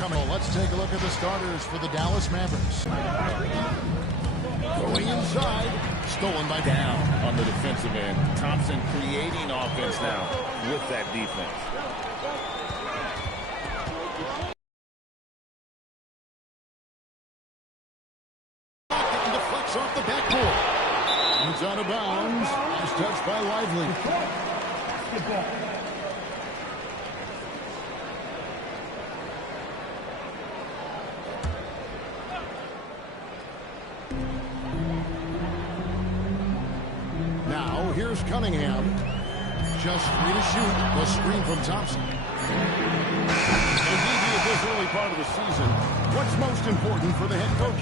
coming. Let's take a look at the starters for the Dallas Mavericks. Going inside, stolen by down on the defensive end. Thompson creating offense now with that defense. And deflects off the backboard. It's out of bounds. It's touched by Lively. Now, here's Cunningham. Just 3 to shoot. The screen from Thompson. Indeed, this early part of the season, what's most important for the head coach?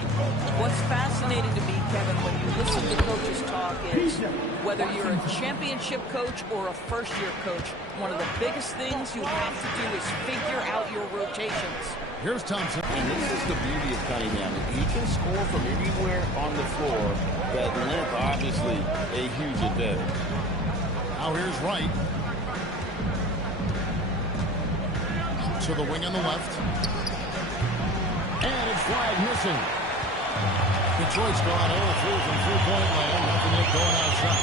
What's fascinating to me, Kevin, when you listen to coaches talk is whether you're a championship coach or a first-year coach, one of the biggest things you have to do is figure out your rotations. Here's Thompson. And this is the beauty of Cunningham. He can score from anywhere on the floor. That length, obviously, a huge advantage. Now here's Wright. To the wing on the left. And it's flag missing. Detroit's gone 0-3 from three-point land. Nothing yet going outside.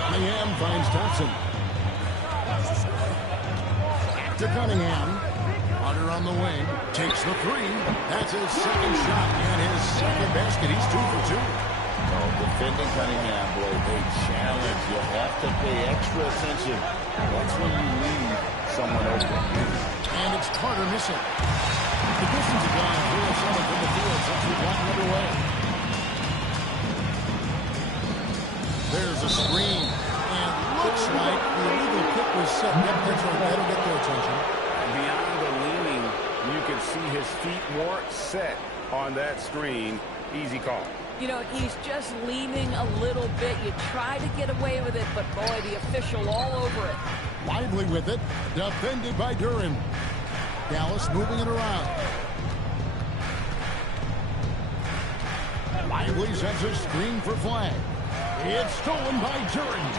Cunningham finds Thompson. Back to Cunningham. Hunter on the wing. Takes the three. That's his second shot and his second basket. He's 2 for 2. Defending Cunningham, boy, a challenge. You have to pay extra attention. That's when you leave someone open. And it's Carter missing. The Pistons have gone 3 of 7 from the field since we've gotten underway. There's a screen. And looks like the illegal kick was set. That's right. That'll get their attention. Beyond the leaning, you can see his feet more set on that screen. Easy call. You know, he's just leaning a little bit. You try to get away with it, but boy, the official all over it. Lively with it. Defended by Duren. Dallas moving it around. Lively sets a screen for flag. It's stolen by Duren.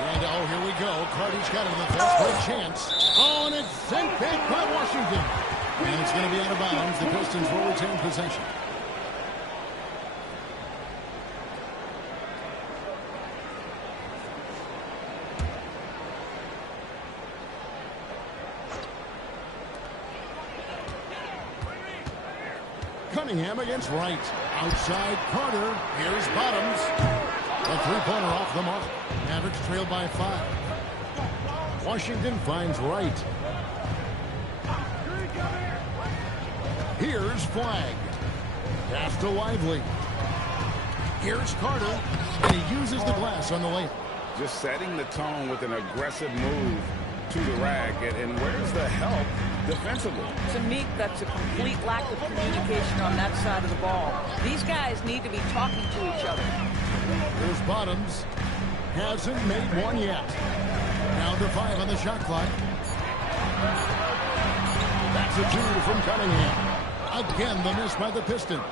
And oh, here we go. Carter's got it in the fence for a chance. Oh, and it's sent back by Washington. And it's going to be out of bounds. The Pistons will retain possession. Cunningham against Wright. Outside Carter. Here's Bottoms. A three-pointer off the mark. Mavericks trail by 5. Washington finds Wright. Here's Flag. Pass to Lively. Here's Carter. And he uses the glass on the layup. Just setting the tone with an aggressive move to the rack. And where's the help defensively? To me, that's a complete lack of communication on that side of the ball. These guys need to be talking to each other. Here's Bottoms. Hasn't made one yet. Down to 5 on the shot clock. That's a 2 from Cunningham. Again, the miss by the Pistons.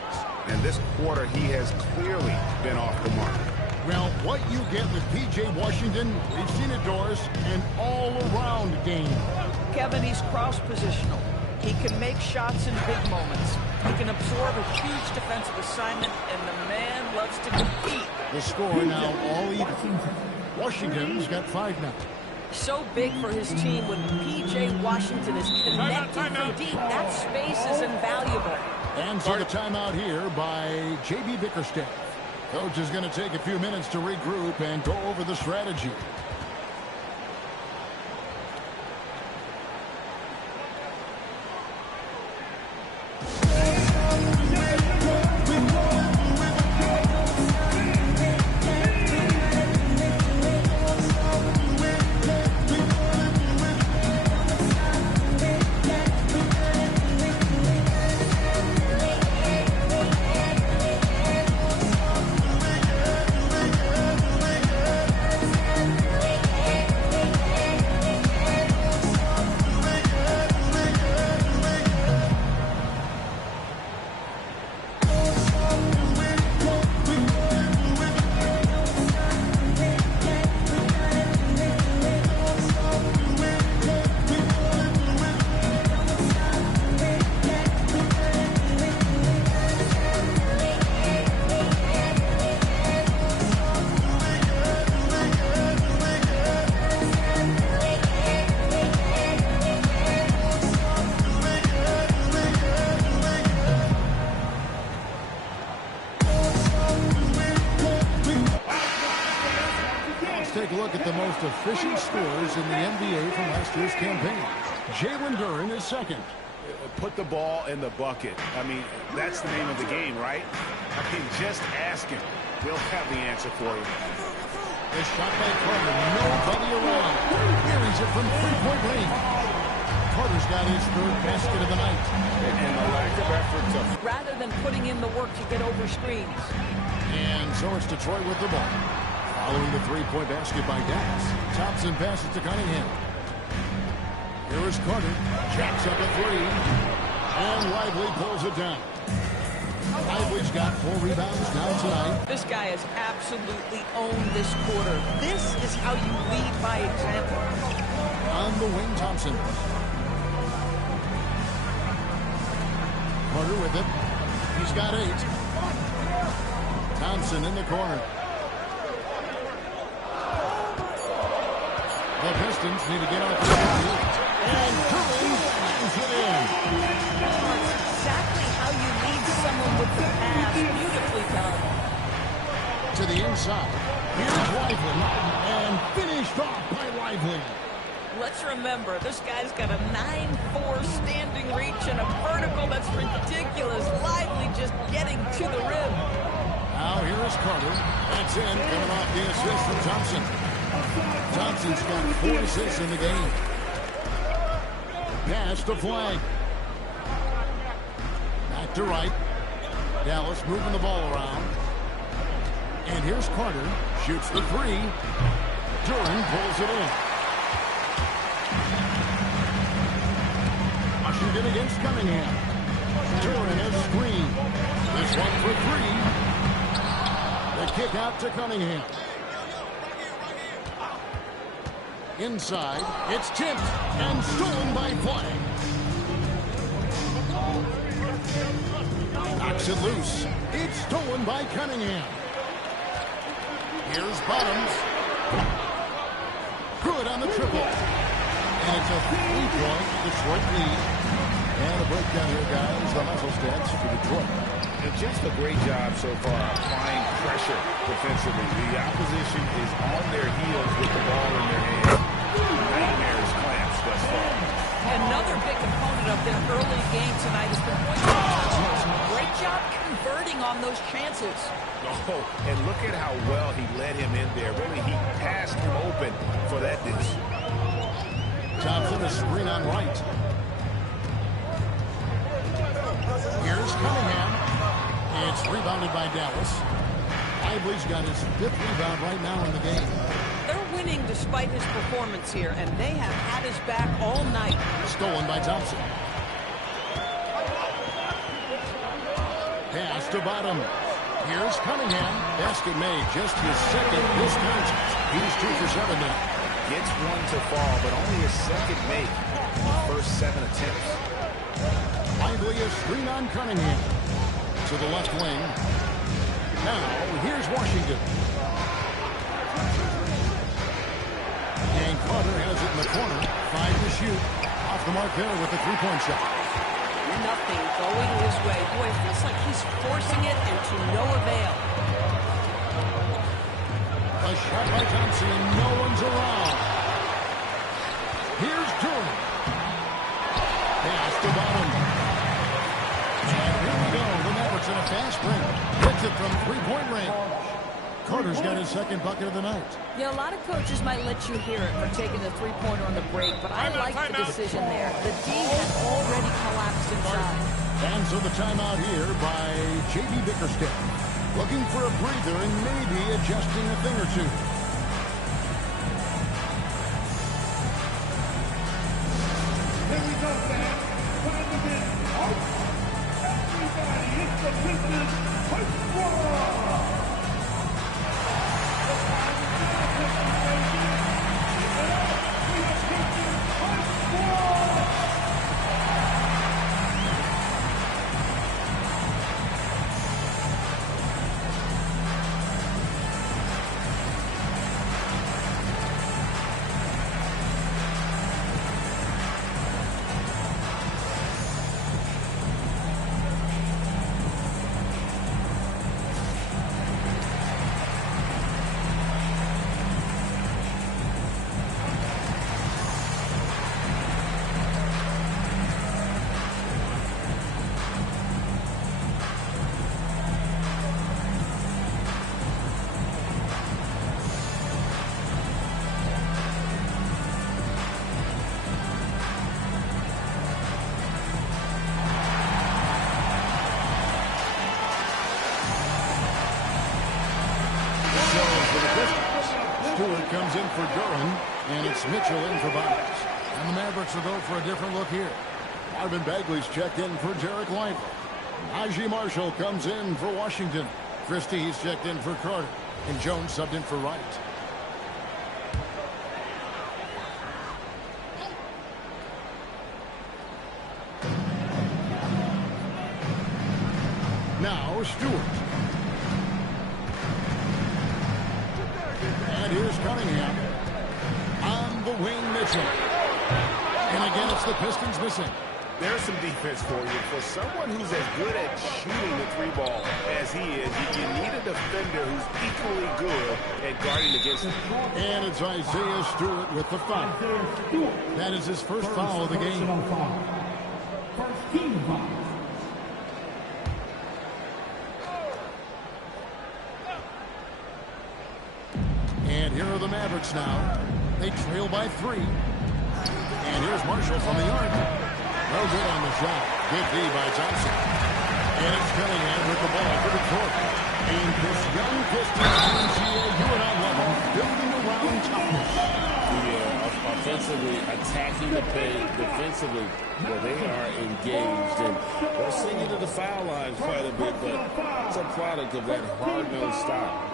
And this quarter, he has clearly been off the mark. Well, what you get with P.J. Washington, we've seen it, Doris, an all-around game. Kevin, he's cross-positional. He can make shots in big moments. He can absorb a huge defensive assignment, and the man loves to compete. The score now all even. Washington's got 5 now. So big for his team when P.J. Washington is connected from deep. That space is invaluable. And so the timeout here by J.B. Bickerstaff. Coach is going to take a few minutes to regroup and go over the strategy. most efficient scorers in the NBA from last year's campaign. Jalen Duren is second. Put the ball in the bucket. I mean, that's the name of the game, right? I mean, just ask him. He'll have the answer for you. The shot by Carter, nobody around. Carries it from three-point range. Carter's got his third basket of the night. And the lack of effort to... Rather than putting in the work to get over screens. And so it's Detroit with the ball. Following the three-point basket by Dallas. Thompson passes to Cunningham. Here is Carter. Jacks up a three. And Lively pulls it down. Lively's got 4 rebounds now tonight. This guy has absolutely owned this quarter. This is how you lead by example. On the wing, Thompson. Carter with it. He's got 8. Thompson in the corner. The Pistons need to get off the lead. And Curry bangs it in. That's exactly how you lead someone with the pass. Beautifully done. To the inside. Here's Lively. And finished off by Lively. Let's remember, this guy's got a 9'4" standing reach and a vertical that's ridiculous. Lively just getting to the rim. Now here is Carter. That's in, coming off the assist from Thompson. Thompson's got 4 assists in the game. Pass to Flag. Back to right. Dallas moving the ball around. And here's Carter. Shoots the 3. Duren pulls it in. Washington against Cunningham. Duren has screen. This one for 3. The kick out to Cunningham. Inside, it's tipped and stolen by Flag. Knocks it loose. It's stolen by Cunningham. Here's Bottoms. Good on the triple. And it's a 3-point Detroit lead. And a breakdown here, guys. The muscle stats for Detroit. And just a great job so far applying pressure defensively. The opposition is on their heels with the ball in their hands. Nightmares clamps thus far. Another big component of their early game tonight has been point turnovers. Great job converting on those chances. Oh, and look at how well he led him in there. Really, he passed him open for that dish. Thompson is screen on right. Here's Cunningham. It's rebounded by Dallas. Lively's got his 5th rebound right now in the game. They're winning despite his performance here, and they have had his back all night. Stolen by Thompson. Pass to Bottom. Here's Cunningham. Basket made. Just his 2nd this contest. He's 2 for 7 now. Gets 1 to fall, but only his 2nd make in the first 7 attempts. Lively is screen on Cunningham. To the left wing. Now, here's Washington. And Carter has it in the corner. 5 to shoot. Off the mark there with the 3-point shot. Nothing going his way. Boy, it feels like he's forcing it and to no avail. A shot by Thompson and no one's around. Here's Duren. Pass to Bottom. And here we go. The Mavericks in a fast break. Hits it from 3-point range. Carter's got his 2nd bucket of the night. Yeah, a lot of coaches might let you hear it for taking the 3-pointer on the break, but I like the decision there. The D has already collapsed inside. And so the timeout here by J.B. Bickerstaff. Looking for a breather and maybe adjusting a thing or 2. Here we go, fans. Time to get out. Everybody, it's the Pistons Push Squad. comes in for Duran, and it's Mitchell in for Bonds. And the Mavericks will go for a different look here. Marvin Bagley's checked in for Derek Lively. Najee Marshall comes in for Washington. Christie's checked in for Carter. And Jones subbed in for Wright. Now Stewart. And here's Cunningham. On the wing, Mitchell. And again, it's the Pistons missing. There's some defense for you. For someone who's as good at shooting the three ball as he is, you need a defender who's equally good at guarding against him. And it's Isaiah Stewart with the foul. That is his first foul of the game. First team foul. And here are the Mavericks now. They trail by 3. And here's Marshall from the arc. No good on the shot. Good D by Thompson. And it's Cunningham with the ball for Detroit. And this young Pistons team, you and I love them, building around toughness. Yeah, offensively, attacking the paint, defensively, where they are engaged. And they'll send you to the foul line quite a bit, but it's a product of that hard-nosed style.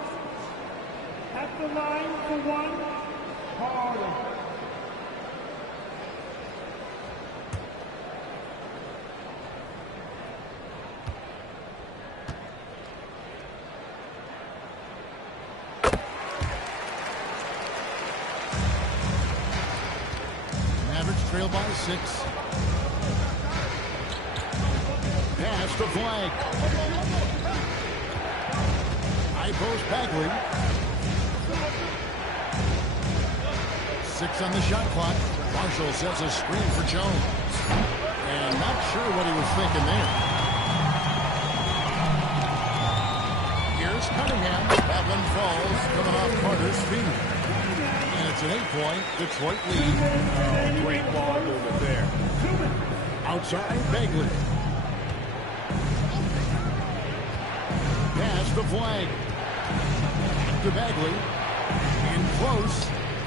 At the line for one, Harden. Trail by 6. Pass to Flag. High post Bagley. 6 on the shot clock. Marshall sets a screen for Jones. And not sure what he was thinking there. Here's Cunningham. That one falls, coming off Carter's feet. And it's an 8-point Detroit lead. Oh, great ball movement there. Outside, Bagley. Pass to Flag. Back to Bagley. In close.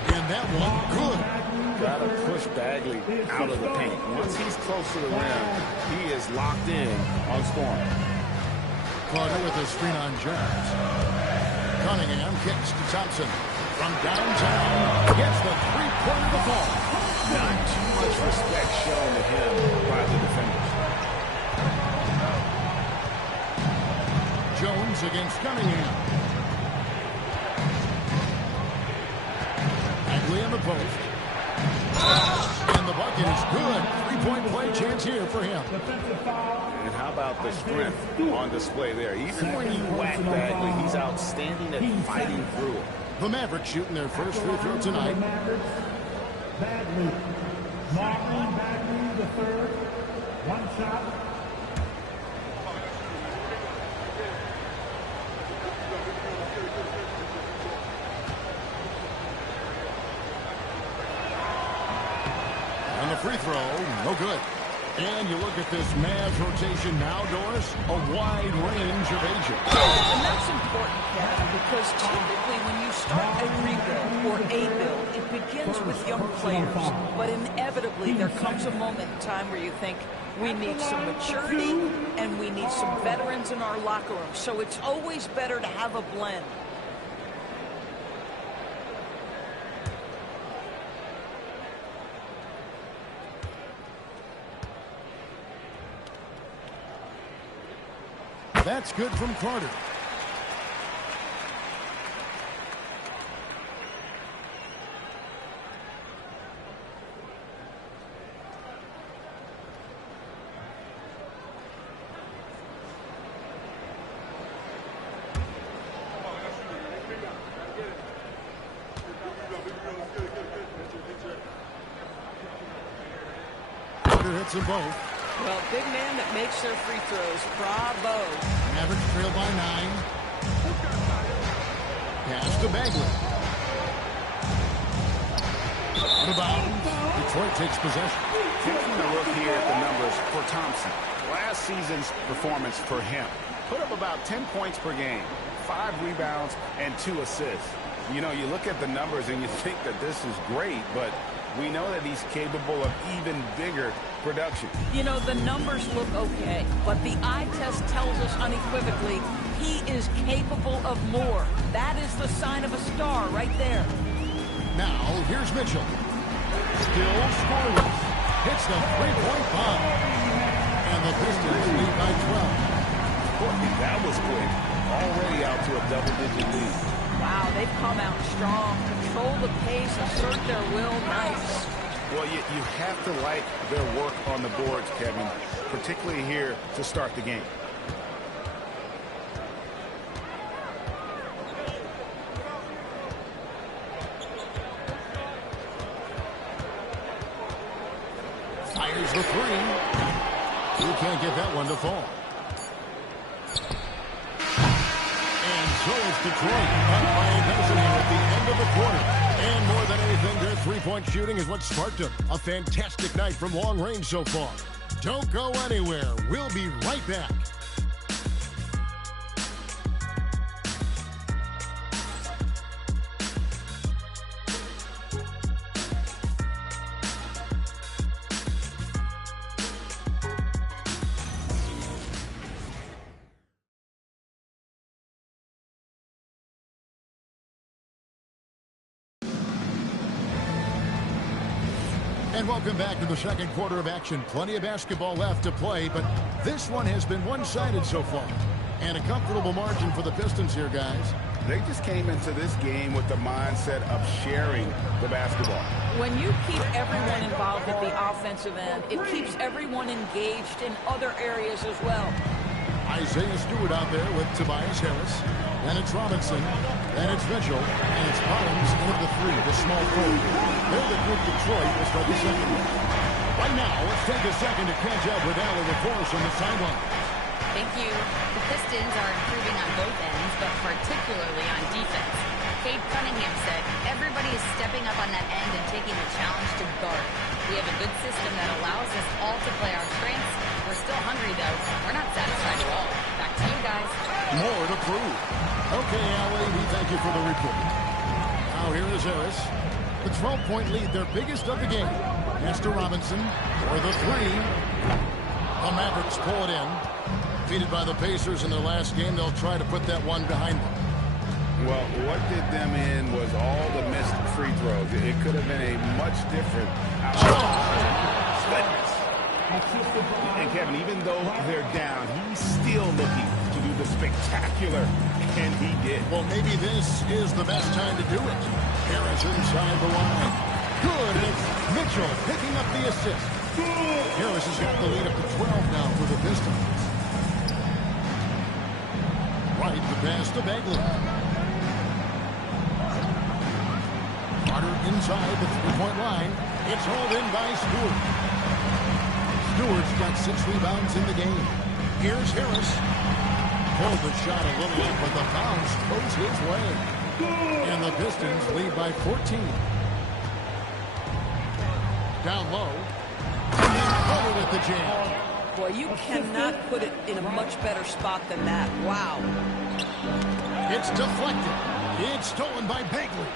And that one good. Got to push Bagley out of the paint. Once he's close to the rim, he is locked in on scoring. Carter with a screen on Jones. Cunningham kicks to Thompson. From downtown, gets the three-pointer to fall. Not too much respect shown to him by the defenders. Jones against Cunningham. Bagley in the post. And the bucket is good. Three-point play chance here for him. And how about the strength on display there? Even when you whack Bagley, he's outstanding at fighting through it. The Mavericks shooting their first free throw tonight. Bagley. Marvin Bagley, the third. One shot. And the free throw, no good. And you look at this Mavs rotation now, Doris, a wide range of ages. And that's important, Kevin, because typically when you start a rebuild or a build, it begins with young players. But inevitably, there comes a moment in time where you think, we need some maturity and we need some veterans in our locker room. So it's always better to have a blend. That's good from Carter. Carter hits them both. Well, big man that makes their free throws. Bravo. Mavericks trail by 9. Pass to Bagley. Out of bounds. Detroit takes possession. Taking a look here at the numbers for Thompson. Last season's performance for him. Put up about 10 points per game, 5 rebounds, and 2 assists. You know, you look at the numbers and you think that this is great, but we know that he's capable of even bigger production. You know, the numbers look okay, but the eye test tells us unequivocally he is capable of more. That is the sign of a star right there. Now, here's Mitchell. Still scoreless. Hits the three-point bomb. And the Pistons lead by 12. Boy, that was quick. Already out to a double-digit lead. Wow, they've come out strong. Control the pace, assert their will. Nice. Well, you have to like their work on the boards, Kevin, particularly here to start the game. Fires the three. You can't get that one to fall. And so is Detroit. Up by a dozen here at the end of the quarter. And more than anything, their three-point shooting is what sparked a fantastic night from long range so far. Don't go anywhere. We'll be right back. And welcome back to the second quarter of action. Plenty of basketball left to play, but this one has been one-sided so far. And a comfortable margin for the Pistons here, guys. They just came into this game with the mindset of sharing the basketball. When you keep everyone involved at the offensive end, it keeps everyone engaged in other areas as well. Isaiah Stewart out there with Tobias Harris. Then it's Robinson. Then it's Mitchell. And it's Collins into the three, the small forward. They're the group Detroit will start the second one. Right now, let's take a second to catch up with Allie LaForce on the sideline. Thank you. The Pistons are improving on both ends, but particularly on defense. Cade Cunningham said, everybody is stepping up on that end and taking the challenge to guard. We have a good system that allows us all to play our strengths. We're still hungry, though. We're not satisfied at all. Back to you guys. More to prove. Okay, Allie, we thank you for the report. Now here is Harris. The 12-point lead, their biggest of the game. Here's to Robinson for the three. The Mavericks pull it in. Defeated by the Pacers in their last game, they'll try to put that one behind them. Well, what did them in was all the missed free throws. It could have been a much different outcome. And Kevin, even though they're down, he's still looking to do the spectacular, and he did. Well, maybe this is the best time to do it. Harris inside the line. Good, and it's Mitchell picking up the assist. Harris has got the lead up to 12 now for the Pistons. Right, the pass to Bagley. Carter inside the three-point line. It's hauled in by Stewart. Stewart's got 6 rebounds in the game. Here's Harris. Pulled the shot a little late, but the bounce goes his way. And the Pistons lead by 14. Down low. And they put it at the jam. Boy, you cannot put it in a much better spot than that. Wow. It's deflected. It's stolen by Bagley.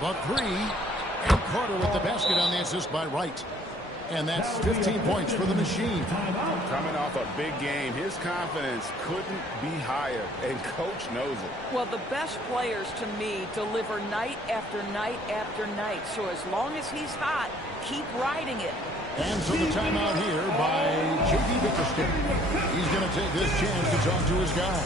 The three. And Carter with the basket on the assist by Wright. And that's 15 points for the machine. Coming off a big game, his confidence couldn't be higher, and Coach knows it. Well, the best players, to me, deliver night after night after night. So as long as he's hot, keep riding it. And so the timeout here by J.D. Bickerstaff. He's going to take this chance to talk to his guy.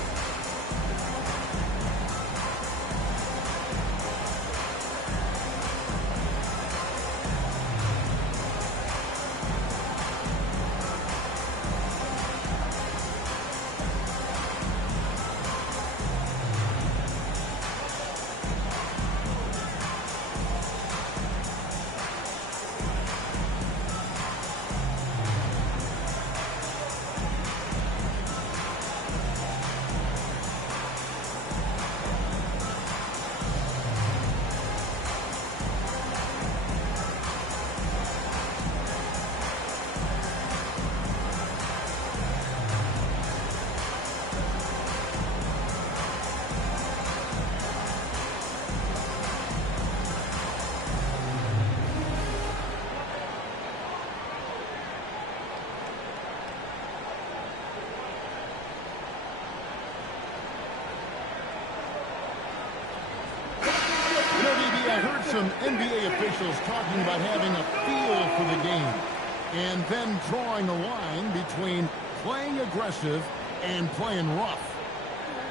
some NBA officials talking about having a feel for the game and then drawing a line between playing aggressive and playing rough.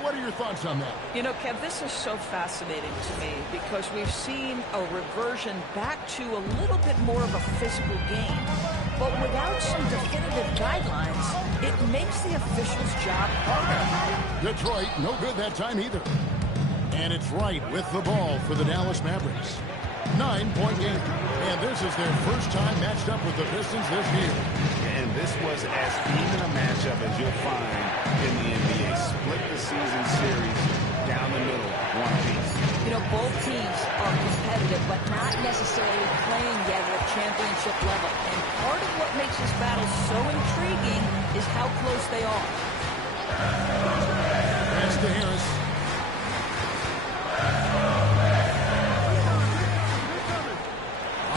What are your thoughts on that? You know, Kev, this is so fascinating to me because we've seen a reversion back to a little bit more of a physical game. But without some definitive guidelines, it makes the officials' job harder. Detroit, no good that time either. And it's Wright with the ball for the Dallas Mavericks. 9-point game. And this is their first time matched up with the Pistons this year. And this was as even a matchup as you'll find in the NBA. Split the season series down the middle, one piece. You know, both teams are competitive, but not necessarily playing yet at a championship level. And part of what makes this battle so intriguing is how close they are. Pass to Harris.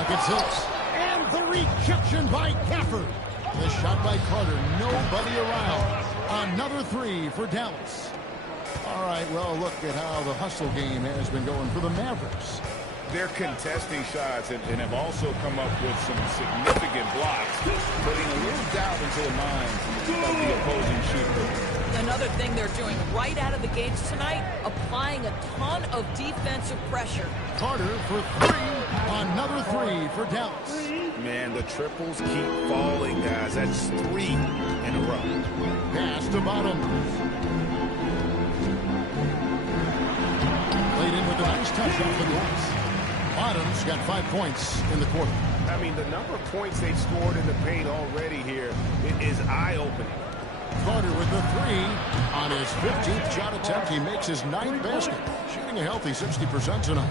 Rockets hits. And the rejection by Gafford. The shot by Carter. Nobody around. Another three for Dallas. All right, well, look at how the hustle game has been going for the Mavericks. They're contesting shots and have also come up with some significant blocks, putting a little doubt into the minds of the opposing shooter. Another thing they're doing right out of the gates tonight, applying a ton of defensive pressure. Carter for three. Another three for Dallas. Man, the triples keep falling, guys. That's 3 in a row. Pass to Bottom. Played in with a nice touch off the glass. Bottom's got 5 points in the quarter. I mean, the number of points they've scored in the paint already here is eye-opening. Carter with the three. On his 15th shot attempt, he makes his 9th basket. Shooting a healthy 60% tonight.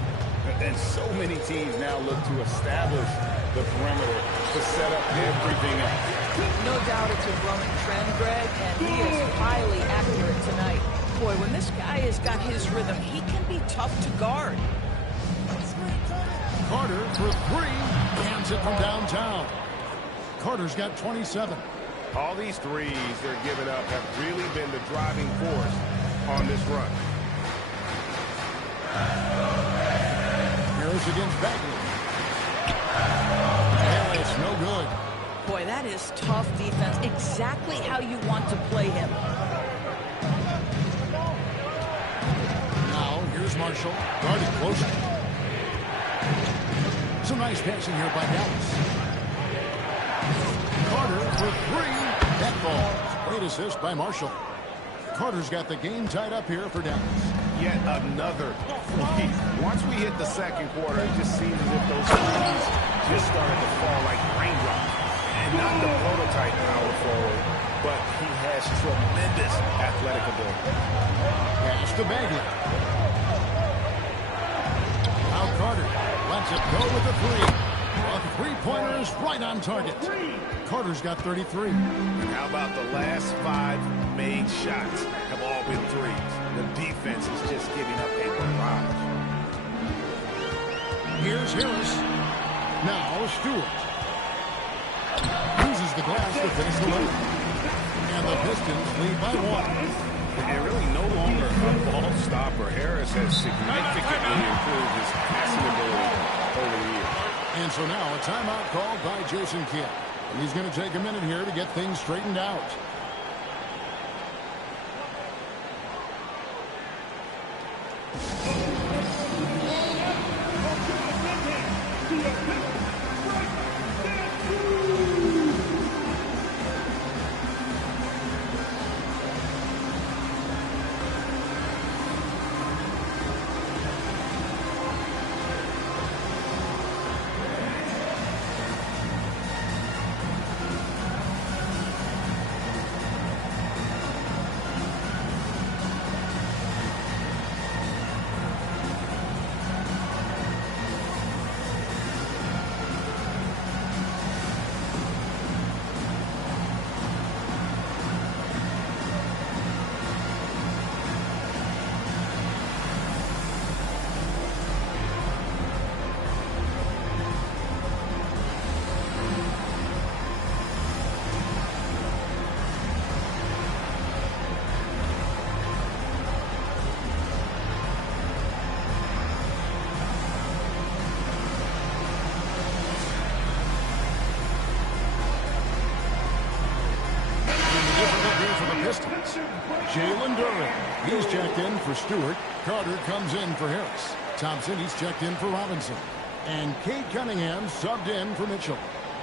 And so many teams now look to establish the perimeter to set up everything else. No doubt it's a growing trend, Greg, and he is highly accurate tonight. Boy, when this guy has got his rhythm, he can be tough to guard. Carter for three. Hands it from downtown. Carter's got 27. All these threes they're giving up have really been the driving force on this run. Harris against Bagley. Harris, no good. Boy, that is tough defense. Exactly how you want to play him. Now, here's Marshall. Guarded closer. Some nice passing here by Dallas. Carter for three. That falls. Great assist by Marshall. Carter's got the game tied up here for Dallas. Yet another three. Once we hit the second quarter, it just seems as if those threes just started to fall like raindrops. And not the prototype power forward, but he has tremendous athletic ability. Pass to Bagley. Now Carter lets it go with the three. A three-pointer is right on target. Carter's got 33. And how about the last 5 made shots have all been threes? The defense is just giving up a barrage. Here's Harris. Now Stewart. Uses the glass to finish the load. And the Pistons lead by 1. And really no longer a ball stopper. Harris has significantly improved his passing ability over the years. And so now a timeout called by Jason Kidd. He's going to take a minute here to get things straightened out. Pistons. Jalen Duren, he's checked in for Stewart. Carter comes in for Harris. Thompson, he's checked in for Robinson. And Cade Cunningham subbed in for Mitchell.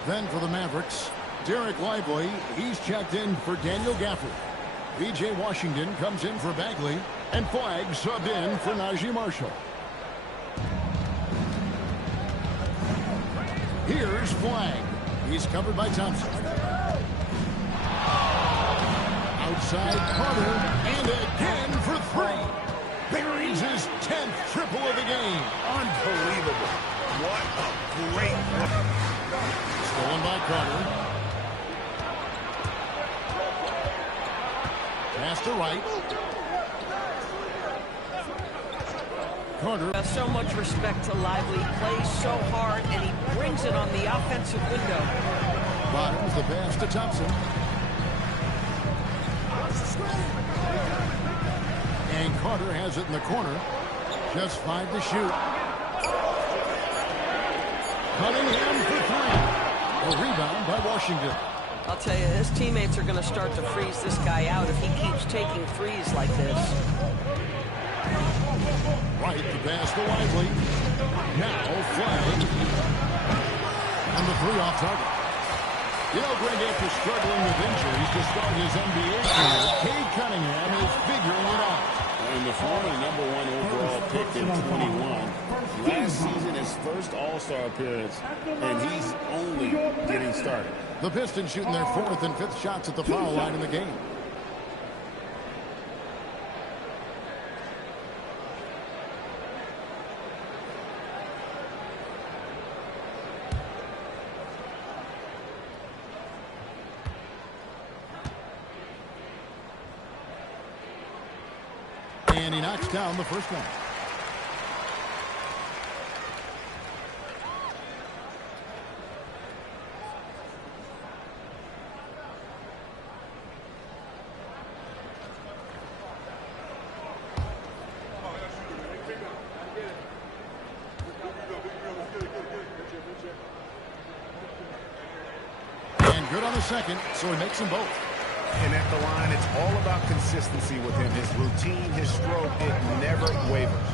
Then for the Mavericks, Derek Lively, he's checked in for Daniel Gafford. P.J. Washington comes in for Bagley. And Flagg subbed in for Najee Marshall. Here's Flagg. He's covered by Thompson. Outside Carter, and again for three. Buries his 10th triple of the game. Unbelievable. What a great look. Stolen by Carter. Pass to Wright. Carter. So much respect to Lively. He plays so hard, and he brings it on the offensive window. Bottoms the pass to Thompson. And Carter has it in the corner. Just 5 to shoot. Cunningham for three. A rebound by Washington. I'll tell you, his teammates are going to start to freeze this guy out if he keeps taking threes like this. Right, the pass to Lively. Now Flagg. And the three off target. You know, Greg, after struggling with injuries to start his NBA career, Cade Cunningham is figuring it out. And the former #1 overall pick in 21. Last season, his first All-Star appearance, and he's only getting started. The Pistons shooting their 4th and 5th shots at the foul line in the game. And he knocks down the first one. And good on the second, so he makes them both. And at the line, it's all about consistency with him. His routine, his stroke, it never wavers.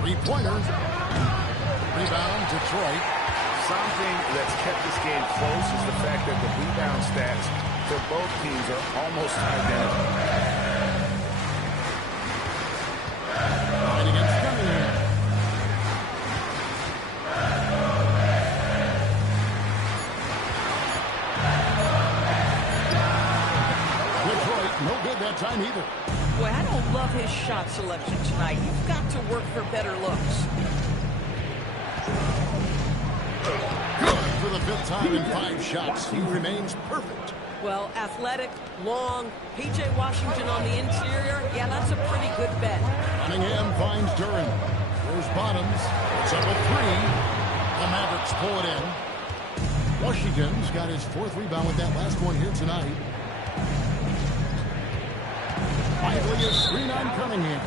Three-pointer. Rebound, Detroit. Something that's kept this game close is the fact that the rebound stats for both teams are almost identical. And against Cunningham. No good that time either. Boy, I don't love his shot selection tonight. You've got to work for better looks. Good for the 5th time in 5 shots. He remains perfect. Well, athletic, long, P.J. Washington on the interior. Yeah, that's a pretty good bet. Cunningham finds Duren. There's Bottoms. It's up a 3. The Mavericks pull it in. Washington's got his 4th rebound with that last one here tonight. Lively is screen on Cunningham.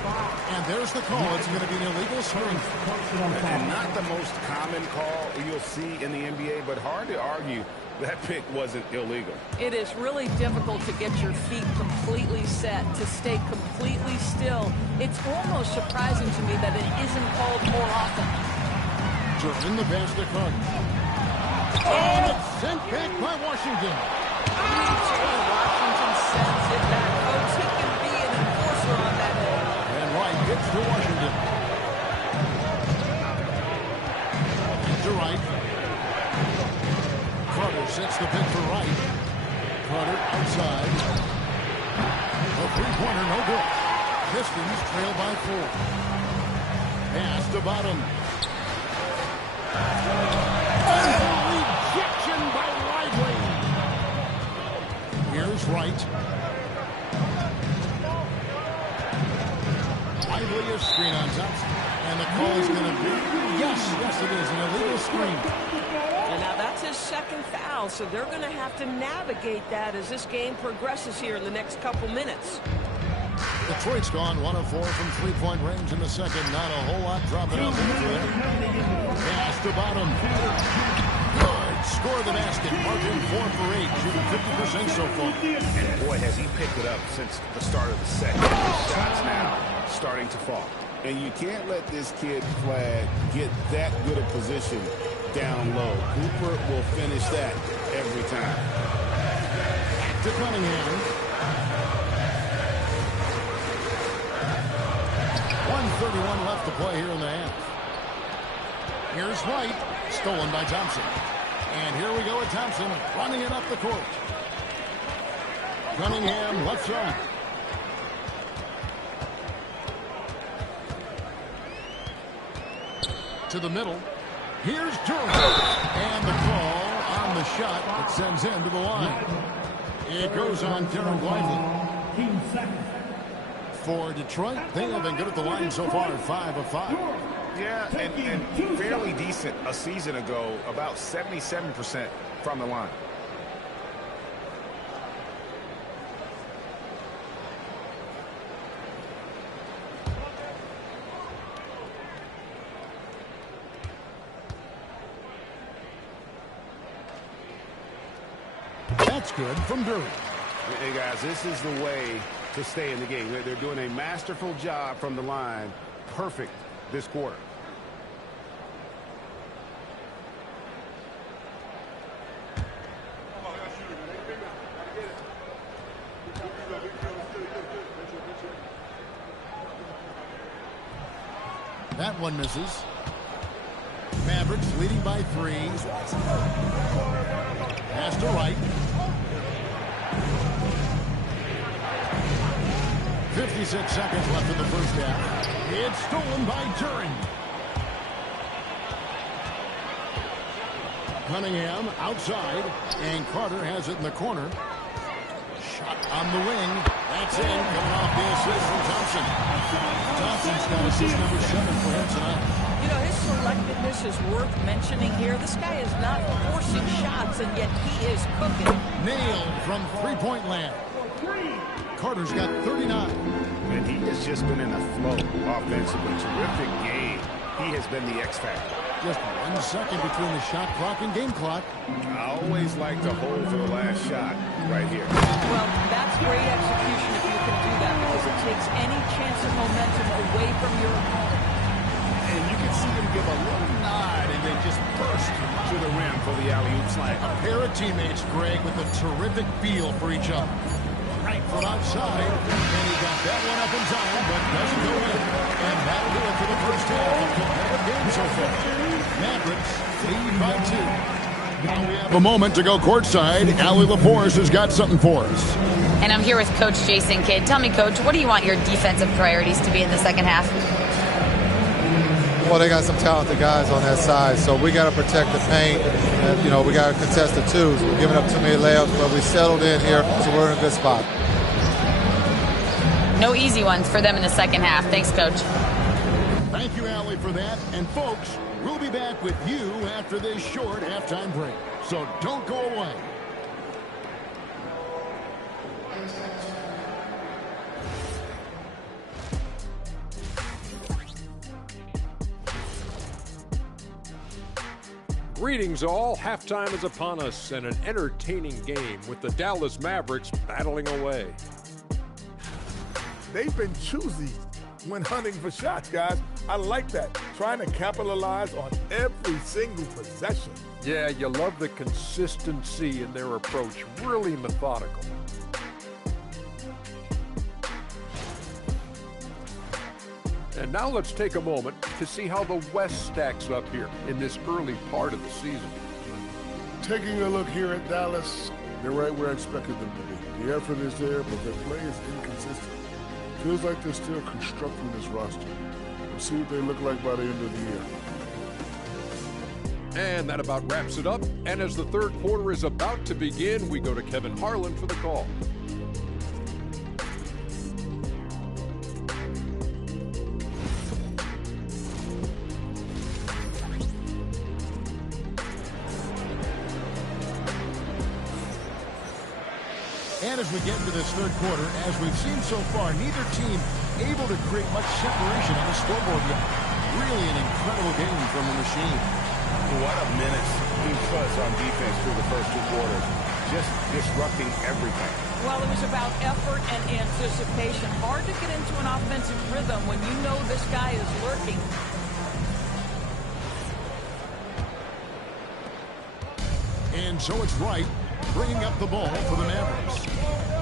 And there's the call. It's going to be an illegal screen. And not the most common call you'll see in the NBA, but hard to argue that pick wasn't illegal. It is really difficult to get your feet completely set, to stay completely still. It's almost surprising to me that it isn't called more often. Duren the pass to Carter. And it's sent back by Washington. P.J. Washington sends it back. Folks, he can be an enforcer on that end. And Wright gets to Washington. To Wright. Carter sets the pick for Wright. Carter outside. A three-pointer, no good. Pistons trail by 4. Pass to Bottom. Rejection by Lively. Here's Wright. Lively is screen on Thompson. And the call is going to be, yes, it is, an illegal screen. And now that's his 2nd foul, so they're going to have to navigate that as this game progresses here in the next couple minutes. Detroit's gone 1 of 4 from three-point range in the second. Not a whole lot dropping out there for them. Pass to Bottom. Good score the basket. Martin 4 for 8, shooting 50% so far. And boy, has he picked it up since the start of the second. His shots now starting to fall. And you can't let this kid Flag get that good a position down low. Cooper will finish that every time. To Cunningham. 1:31 left to play here in the half. Here's White, stolen by Thompson. And here we go with Thompson running it up the court. Cunningham left side. To the middle. Here's Durham. And the call on the shot that sends him to the line. It goes on Darren Lively. For Detroit, they have been good at the line so far, 5 of 5. Yeah, and fairly decent a season ago, about 77% from the line. That's good from Durham. Hey, guys, this is the way to stay in the game. They're doing a masterful job from the line. Perfect this quarter. That one misses. Mavericks leading by 3. Pass to Wright. 56 seconds left in the first half. It's stolen by Duren. Cunningham outside, and Carter has it in the corner. Shot on the wing. That's in, coming off the assist from Thompson. Thompson's got assist number 7 for him tonight. You know, his selectiveness is worth mentioning here. This guy is not forcing shots, and yet he is cooking. Nailed from three-point land. Carter's got 39. And he has just been in a flow offensively. Terrific game. He has been the X factor. Just 1 second between the shot clock and game clock. I always like to hold for the last shot right here. Well, that's great execution if you can do that, because it takes any chance of momentum away from your opponent. And you can see him give a little nod and then just burst to the rim for the alley-oop slam. A pair of teammates, Greg, with a terrific feel for each other. Right from outside, and he got that one up in time, but doesn't go in. And that'll do it for the first half of competitive game so far. Mavericks lead by 2. Now we have a moment to go courtside. Allie Laporte has got something for us. And I'm here with Coach Jason Kidd. Tell me, Coach, what do you want your defensive priorities to be in the second half? Well, they got some talented guys on that side, so we got to protect the paint. And, you know, we got to contest the twos. We're giving up too many layups, but we settled in here, so we're in a good spot. No easy ones for them in the second half. Thanks, Coach. Thank you, Allie, for that. And, folks, we'll be back with you after this short halftime break. So don't go away. Greetings all. Halftime is upon us and an entertaining game with the Dallas Mavericks battling away. They've been choosy when hunting for shots, guys. I like that. Trying to capitalize on every single possession. Yeah, you love the consistency in their approach. Really methodical. And now let's take a moment to see how the West stacks up here in this early part of the season. Taking a look here at Dallas, they're right where I expected them to be. The effort is there, but their play is inconsistent. Feels like they're still constructing this roster. We'll see what they look like by the end of the year. And that about wraps it up. And as the third quarter is about to begin, we go to Kevin Harlan for the call. And as we get into this third quarter, as we've seen so far, neither team able to create much separation on the scoreboard yet. Really an incredible game from the machine. What a minutes. He's so was on defense through the first 2 quarters, just disrupting everything. Well, it was about effort and anticipation. Hard to get into an offensive rhythm when you know this guy is lurking. And so it's Wright bringing up the ball for the Mavericks.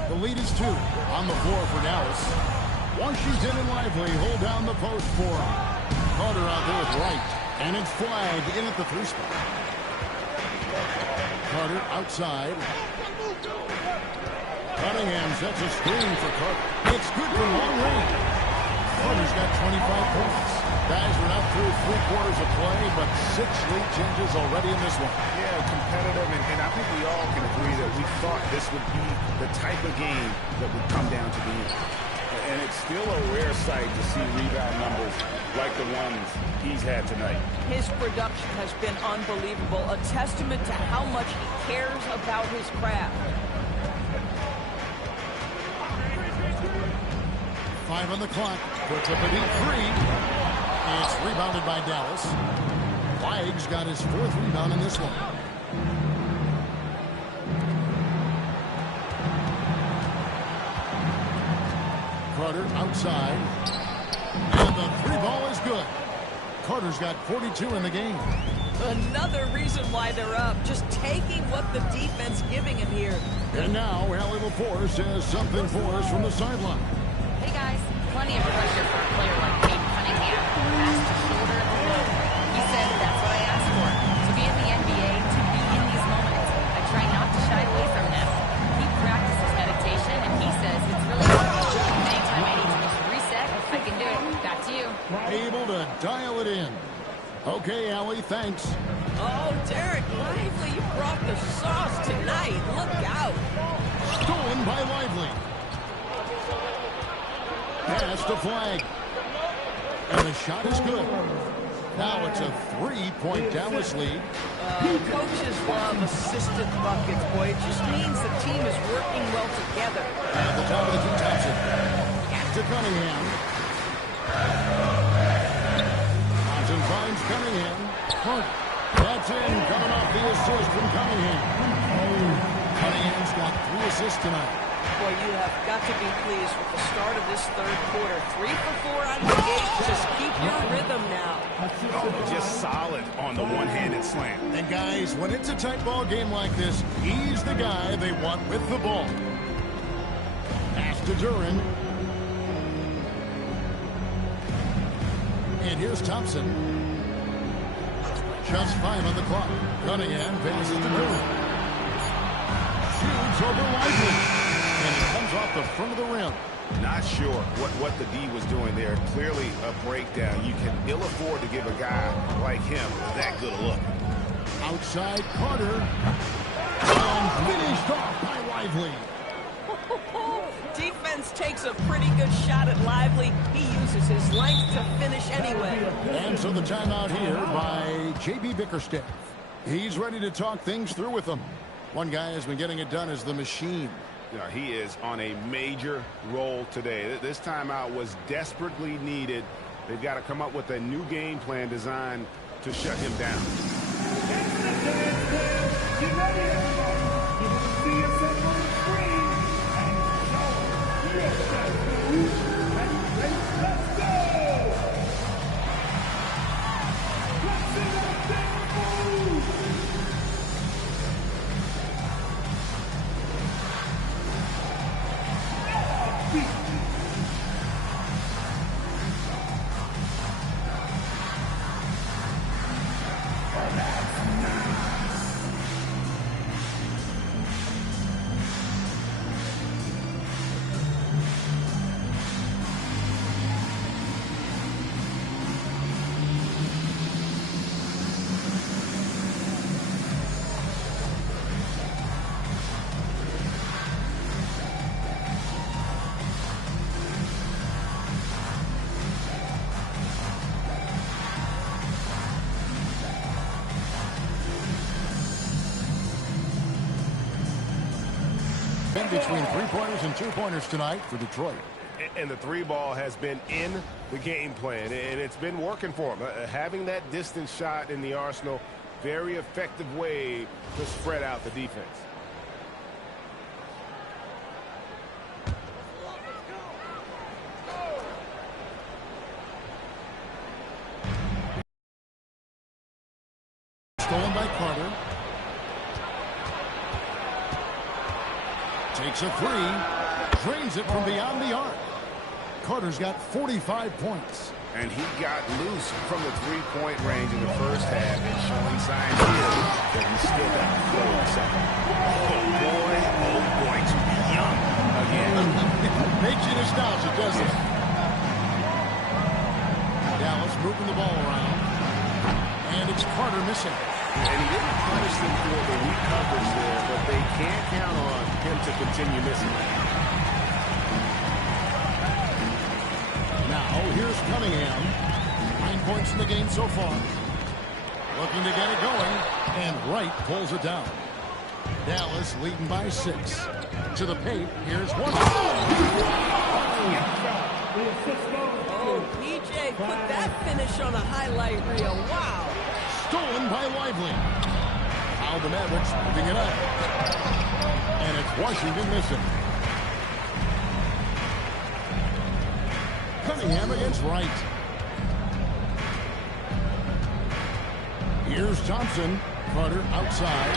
The lead is 2 on the floor for Dallas. Washington and Lively hold down the post for him. Carter out there with Wright. And it's Flagg in at the 3 spot. Carter outside. Cunningham sets a screen for Carter. It's good for long range. Carter's got 25 points. Guys, we're not through 3 quarters of play, but 6 lead changes already in this one. Yeah, competitive, and I think we all can agree that we thought this would be the type of game that would come down to the end. And it's still a rare sight to see rebound numbers like the ones he's had tonight. His production has been unbelievable, a testament to how much he cares about his craft. 5 on the clock. Puts up a deep 3. It's rebounded by Dallas. Flagg's got his 4th rebound in this one. Carter outside. And the 3 ball is good. Carter's got 42 in the game. Another reason why they're up. Just taking what the defense giving him here. And now Allie LaForce has something for us from the sideline. Hey guys, plenty of pressure for a player like Cade Cunningham. Pass to shoulder the low. He said that's what I asked for. To be in the NBA, to be in these moments. I try not to shy away from them. He practices meditation and he says it's really hard. Anytime I need to just reset, I can do it. Back to you. Able to dial it in. Okay, Allie, thanks. Oh, Derek Lively, you brought the sauce tonight. Look out. Stolen by Lively. Pass to Flagg. And the shot is good. Now it's a 3-point Dallas lead. Coaches love assisted buckets, boy. It just means the team is working well together. At the top of the key, Thompson. Back to Cunningham. Thompson finds Cunningham. That's in, coming off the assist from Cunningham. Cunningham's got 3 assists tonight. Boy, you have got to be pleased with the start of this 3rd quarter. 3 for 4 out of the gate. Just keep your rhythm now. Oh, just solid on the one-handed slam. And guys, when it's a tight ball game like this, he's the guy they want with the ball. Pass to Duren. And here's Thompson. Just 5 on the clock. Cunningham passes to Duren. Shoots over Lively. And it comes off the front of the rim. Not sure what the D was doing there. Clearly a breakdown. You can ill afford to give a guy like him that good a look. Outside Carter. And finished off by Lively. Defense takes a pretty good shot at Lively. He uses his length to finish anyway. And so the timeout here by J.B. Bickerstaff. He's ready to talk things through with them. One guy has been getting it done as the machine. Yeah, he is on a major roll today. This timeout was desperately needed. They've got to come up with a new game plan designed to shut him down. Between 3-pointers and 2-pointers tonight for Detroit. And the 3 ball has been in the game plan, and it's been working for him. Having that distance shot in the arsenal very effective way to spread out the defense. Stolen by Carter. Takes a three. Drains it from beyond the arc. Carter's got 45 points. And he got loose from the three-point range in the first half and showing signs here that he's still got the flow in the second. Oh boy, to be young again. Makes you nostalgic, doesn't it? Dallas moving the ball around. And it's Carter missing. And he didn't punish them for the weak coverage there, but they can't count on him to continue missing. Now, here's Cunningham. 9 points in the game so far. Looking to get it going. And Wright pulls it down. Dallas leading by 6. To the paint. Here's one. Oh, PJ put that finish on a highlight reel. Wow. Stolen by Lively. Now the Mavericks moving it up. And it's Washington missing. Cunningham against Wright. Here's Thompson. Carter outside.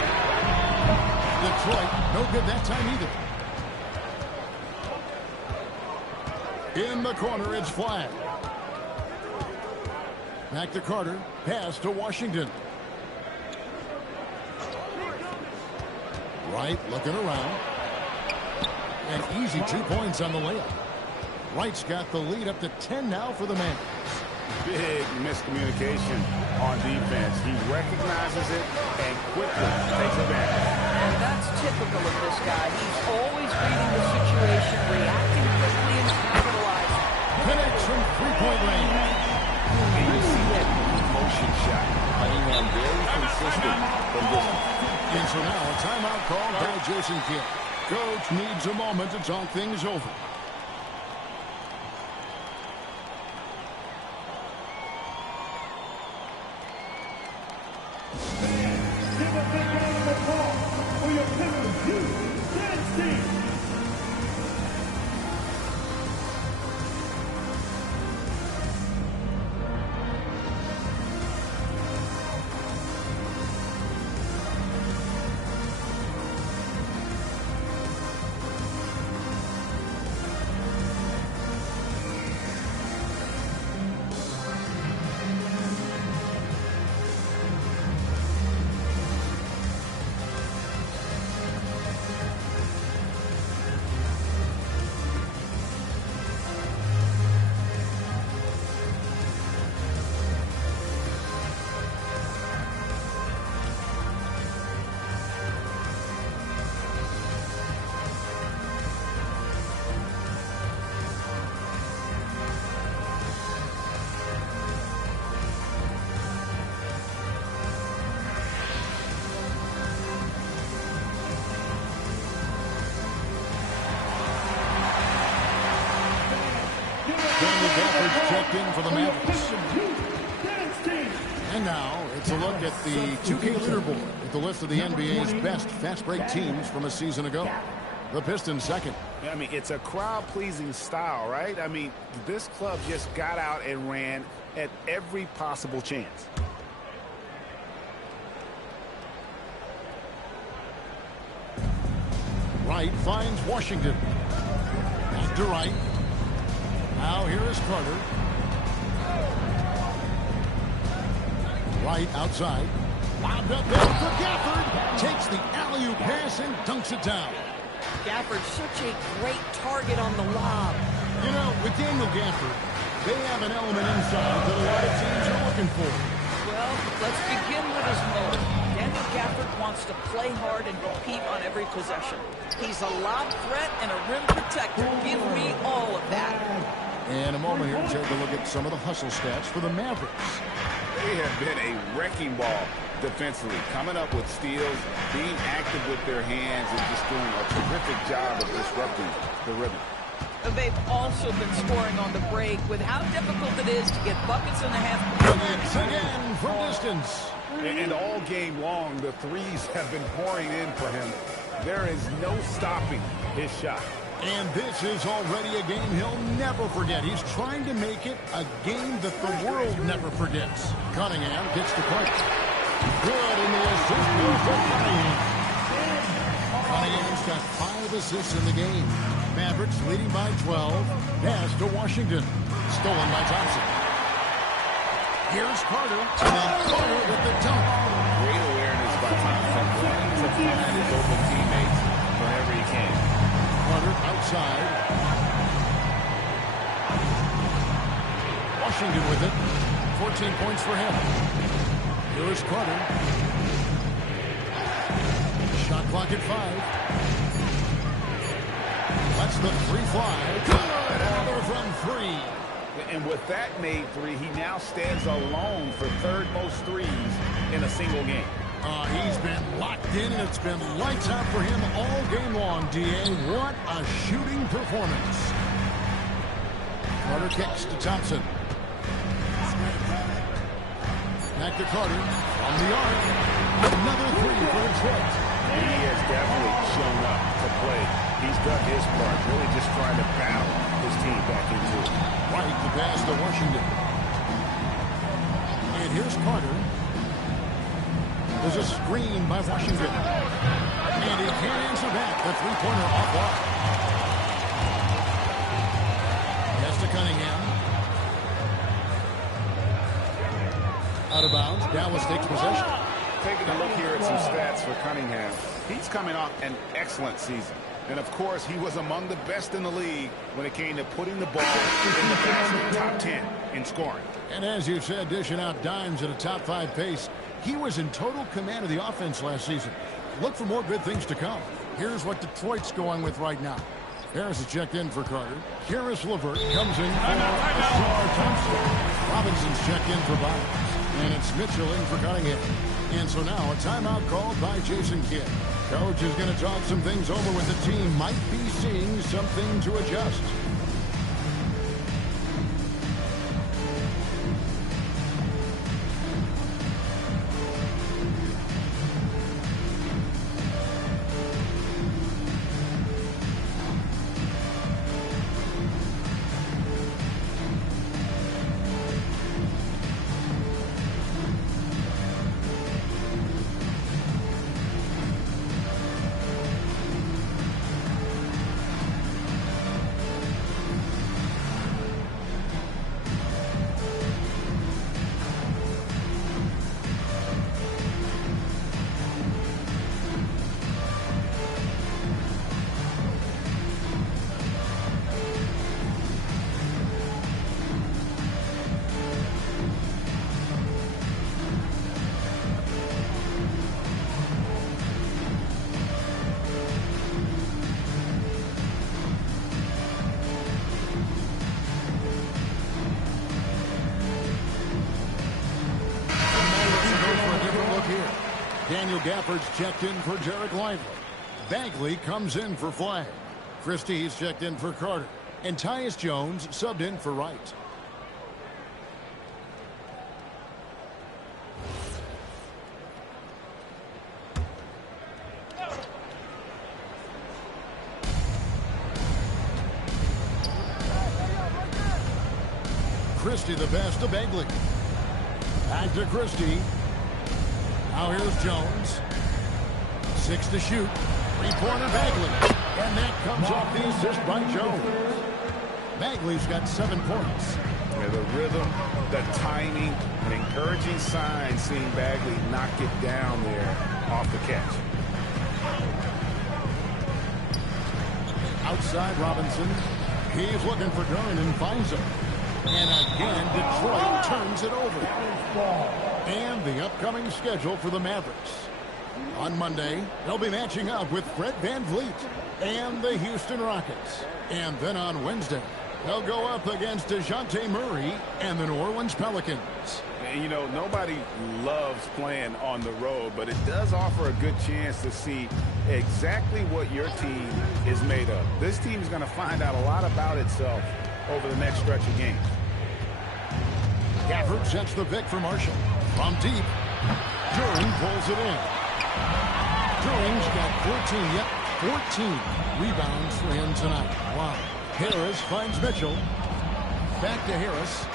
Detroit, no good that time either. In the corner, it's flat. Back to Carter. Pass to Washington. Wright looking around. And easy 2 points on the layup. Wright's got the lead up to 10 now for the Mavericks. Big miscommunication on defense. He recognizes it and quickly takes it back. And that's typical of this guy. He's always reading the situation, reacting quickly, and capitalizing. Connects from three-point range. And you see that motion shot. Playing on very consistent from distance. And so now a timeout called by Jason Kidd. Coach needs a moment to talk things over. Gafford's checked in for the Mavericks. And now it's a look at the 2K leaderboard with the list of the NBA's best fast break teams from a season ago. The Pistons second. I mean, it's a crowd-pleasing style, right? I mean, this club just got out and ran at every possible chance. Wright finds Washington. Back to Wright. Now here is Carter. Wright outside. Lobbed up there for Gafford. Takes the alley-oop pass and dunks it down. Gafford's such a great target on the lob. You know, with Daniel Gafford, they have an element inside that a lot of teams are looking for. Well, let's begin with his motive. Daniel Gafford wants to play hard and compete on every possession. He's a lob threat and a rim protector. Give me all of that. In a moment here, take a look at some of the hustle stats for the Mavericks. They have been a wrecking ball defensively, coming up with steals, being active with their hands, and just doing a terrific job of disrupting the rhythm. They've also been scoring on the break with how difficult it is to get buckets in the half. Connects again from distance. And all game long, the threes have been pouring in for him. There is no stopping his shot. And this is already a game he'll never forget. He's trying to make it a game that the world never forgets. Cunningham gets the point. Good, and the assist goes to Cunningham. Cunningham's got 5 assists in the game. Mavericks leading by 12. Pass to Washington. Stolen by Thompson. Here's Carter. And then Carter with the dunk. Great awareness by Thompson. Wanting to find his open teammates whenever he can. Carter outside. Washington with it. 14 points for him. Here's Carter. Shot clock at 5. That's the free fly. Good. Another from 3. And with that made 3, he now stands alone for third most threes in a single game. He's been locked in, and it's been lights out for him all game long, D.A. What a shooting performance. Carter kicks to Thompson. Back to Carter from the arc. Another 3 for Detroit. He has definitely shown up to play. He's done his part, really just trying to battle his team back into it. Right, the pass to Washington. And here's Carter. There's a screen by Washington. And he can't answer back. The three-pointer off ball. Pass to Cunningham. Out of bounds. Dallas takes possession. Taking a look here at some stats for Cunningham. He's coming off an excellent season. And, of course, he was among the best in the league when it came to putting the ball in the basket, top 10 in scoring. And as you said, dishing out dimes at a top 5 pace, he was in total command of the offense last season. Look for more good things to come. Here's what Detroit's going with right now. Harris is checked in for Carter. Karis LeVert comes in for Ashar Thompson. Robinson's checked in for Byers. And it's Mitchell in for Cunningham. And so now a timeout called by Jason Kidd. Coach is going to talk some things over with the team. Might be seeing something to adjust. Daniel Gafford's checked in for Jarek Lively. Bagley comes in for Flagg. Christie's checked in for Carter. And Tyus Jones subbed in for Wright. Christie the pass to Bagley. Back to Christie. Now here's Jones. 6 to shoot. Three-pointer Bagley. And that comes off the assist by Jones. Bagley's got 7 points. Yeah, the rhythm, the timing, an encouraging sign seeing Bagley knock it down there off the catch. Outside Robinson. He's looking for Durant and finds him. And again, Detroit turns it over. And the upcoming schedule for the Mavericks. On Monday, they'll be matching up with Fred VanVleet and the Houston Rockets. And then on Wednesday, they'll go up against DeJounte Murray and the New Orleans Pelicans. And, you know, nobody loves playing on the road, but it does offer a good chance to see exactly what your team is made of. This team is going to find out a lot about itself over the next stretch of games. Gafford sets the pick for Marshall. From deep. Duren pulls it in. Duren's got 14, yep, 14 rebounds for him tonight. Wow. Harris finds Mitchell. Back to Harris.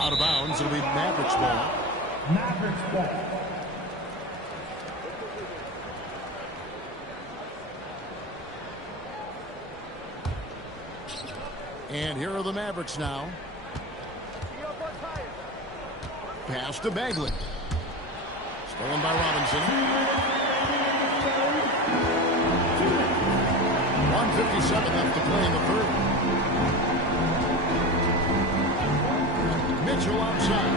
Out of bounds. It'll be Mavericks ball. Mavericks ball. And here are the Mavericks now. Pass to Bagley. Stolen by Robinson. 1:57 left to play in the third. Mitchell outside.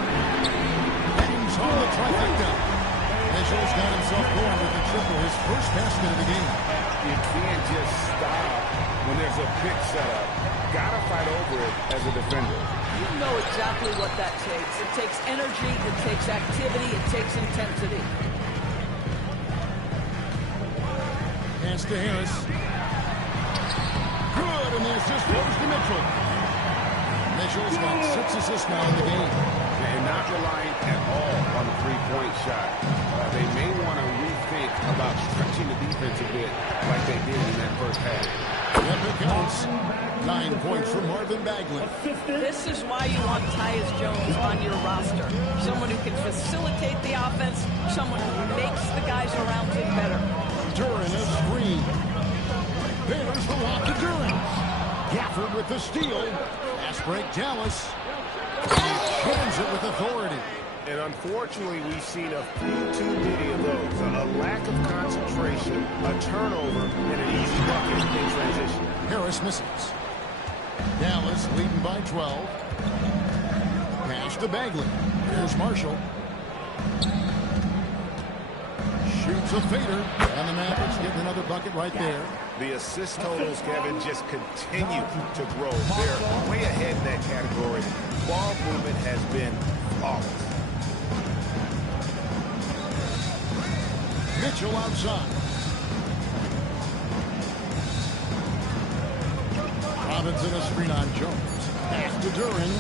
Hangs on the trifecta. Mitchell's got himself going with the triple, his first basket of the game. You can't just stop when there's a pick set up. Gotta fight over it as a defender. You know exactly what that takes. It takes energy, it takes activity, it takes intensity. Pass to Harris. Good, and the assist goes to Mitchell. Mitchell's got 6 assists now in the game. And not relying at all on the three-point shot. They may want to rethink about stretching the defense a bit like they did in that first half. Yep, it counts. 9 points for Marvin Bagley. This is why you want Tyus Jones on your roster. Someone who can facilitate the offense, someone who makes the guys around him better. Duren a screen. There's the walk to Duren. Gafford with the steal. Pass break Dallas. And he chins it with authority. And unfortunately, we've seen a few too many of those. A lack of concentration, a turnover, and an easy bucket in transition. Harris misses. Dallas leading by 12. Pass to Bagley. Here's Marshall. Shoots a fader. And the Mavericks getting another bucket right there. The assist totals, Kevin, just continue to grow. They're way ahead in that category. Ball movement has been flawless. Mitchell outside. Robinson a screen on Jones. Pass to Duren.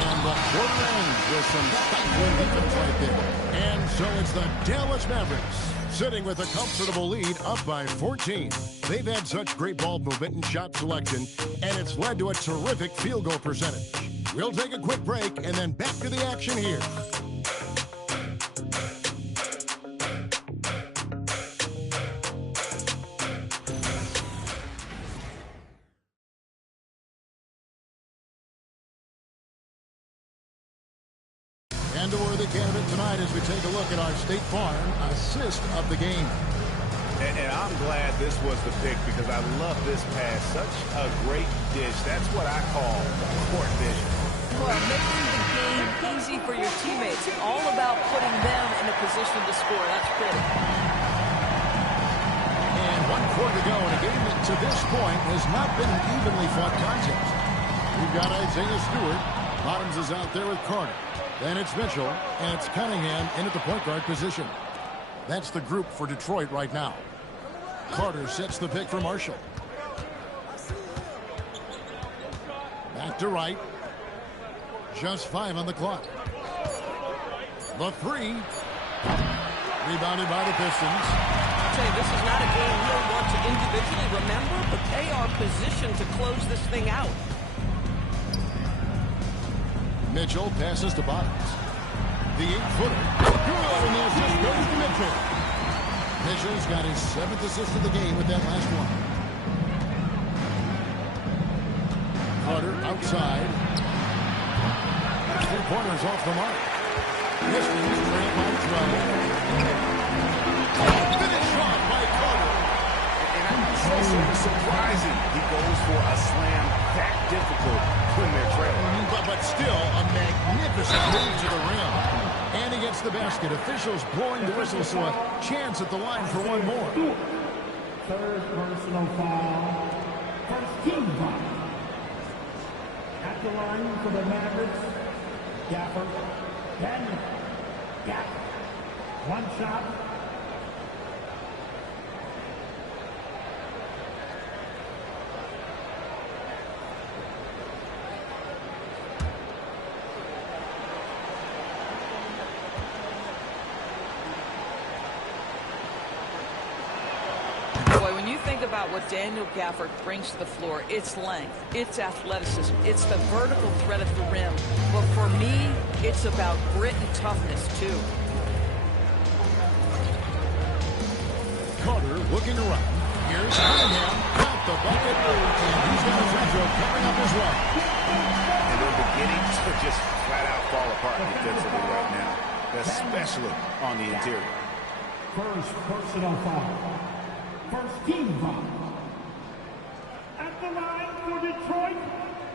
And the quarter ends with some stifling defense right there. And so it's the Dallas Mavericks sitting with a comfortable lead up by 14. They've had such great ball movement and shot selection, and it's led to a terrific field goal percentage. We'll take a quick break and then back to the action here. And a worthy candidate tonight as we take a look at our State Farm assist of the game. And I'm glad this was the pick because I love this pass. Such a great dish. That's what I call court vision. Well, making the game easy for your teammates. All about putting them in a position to score. That's pretty. And 1 quarter to go in a game that to this point has not been an evenly fought contest. We've got Isaiah Stewart. Bottoms is out there with Carter. Then it's Mitchell, and it's Cunningham in at the point guard position. That's the group for Detroit right now. Carter sets the pick for Marshall. Back to Wright. Just 5 on the clock. The 3. Rebounded by the Pistons. I'll tell you, this is not a game you'll want to individually remember, but they are positioned to close this thing out. Mitchell passes to Bottoms. The 8-footer. Good, and the assist goes to Mitchell. Mitchell's got his 7th assist of the game with that last one. Carter outside. 3-pointers off the mark. Pistons trail by 12. Finish off by Carter. And it's surprising he goes for a slam that difficult when they're trailing. But still a magnificent move to the rim. And he gets the basket. Officials blowing the whistle, so a chance at the line for one more. Third personal foul. First team foul. At the line for the Mavericks, Gafford. Then Gafford. One shot. about what Daniel Gafford brings to the floor. It's length, it's athleticism, it's the vertical threat at the rim. But for me, it's about grit and toughness, too. Carter looking around. Here's Cunningham. Got the bucket. And he's got a free throw coming up as well. And they're beginning to just flat out fall apart defensively right now, especially on the interior. First personal foul. First team foul. At the line for Detroit,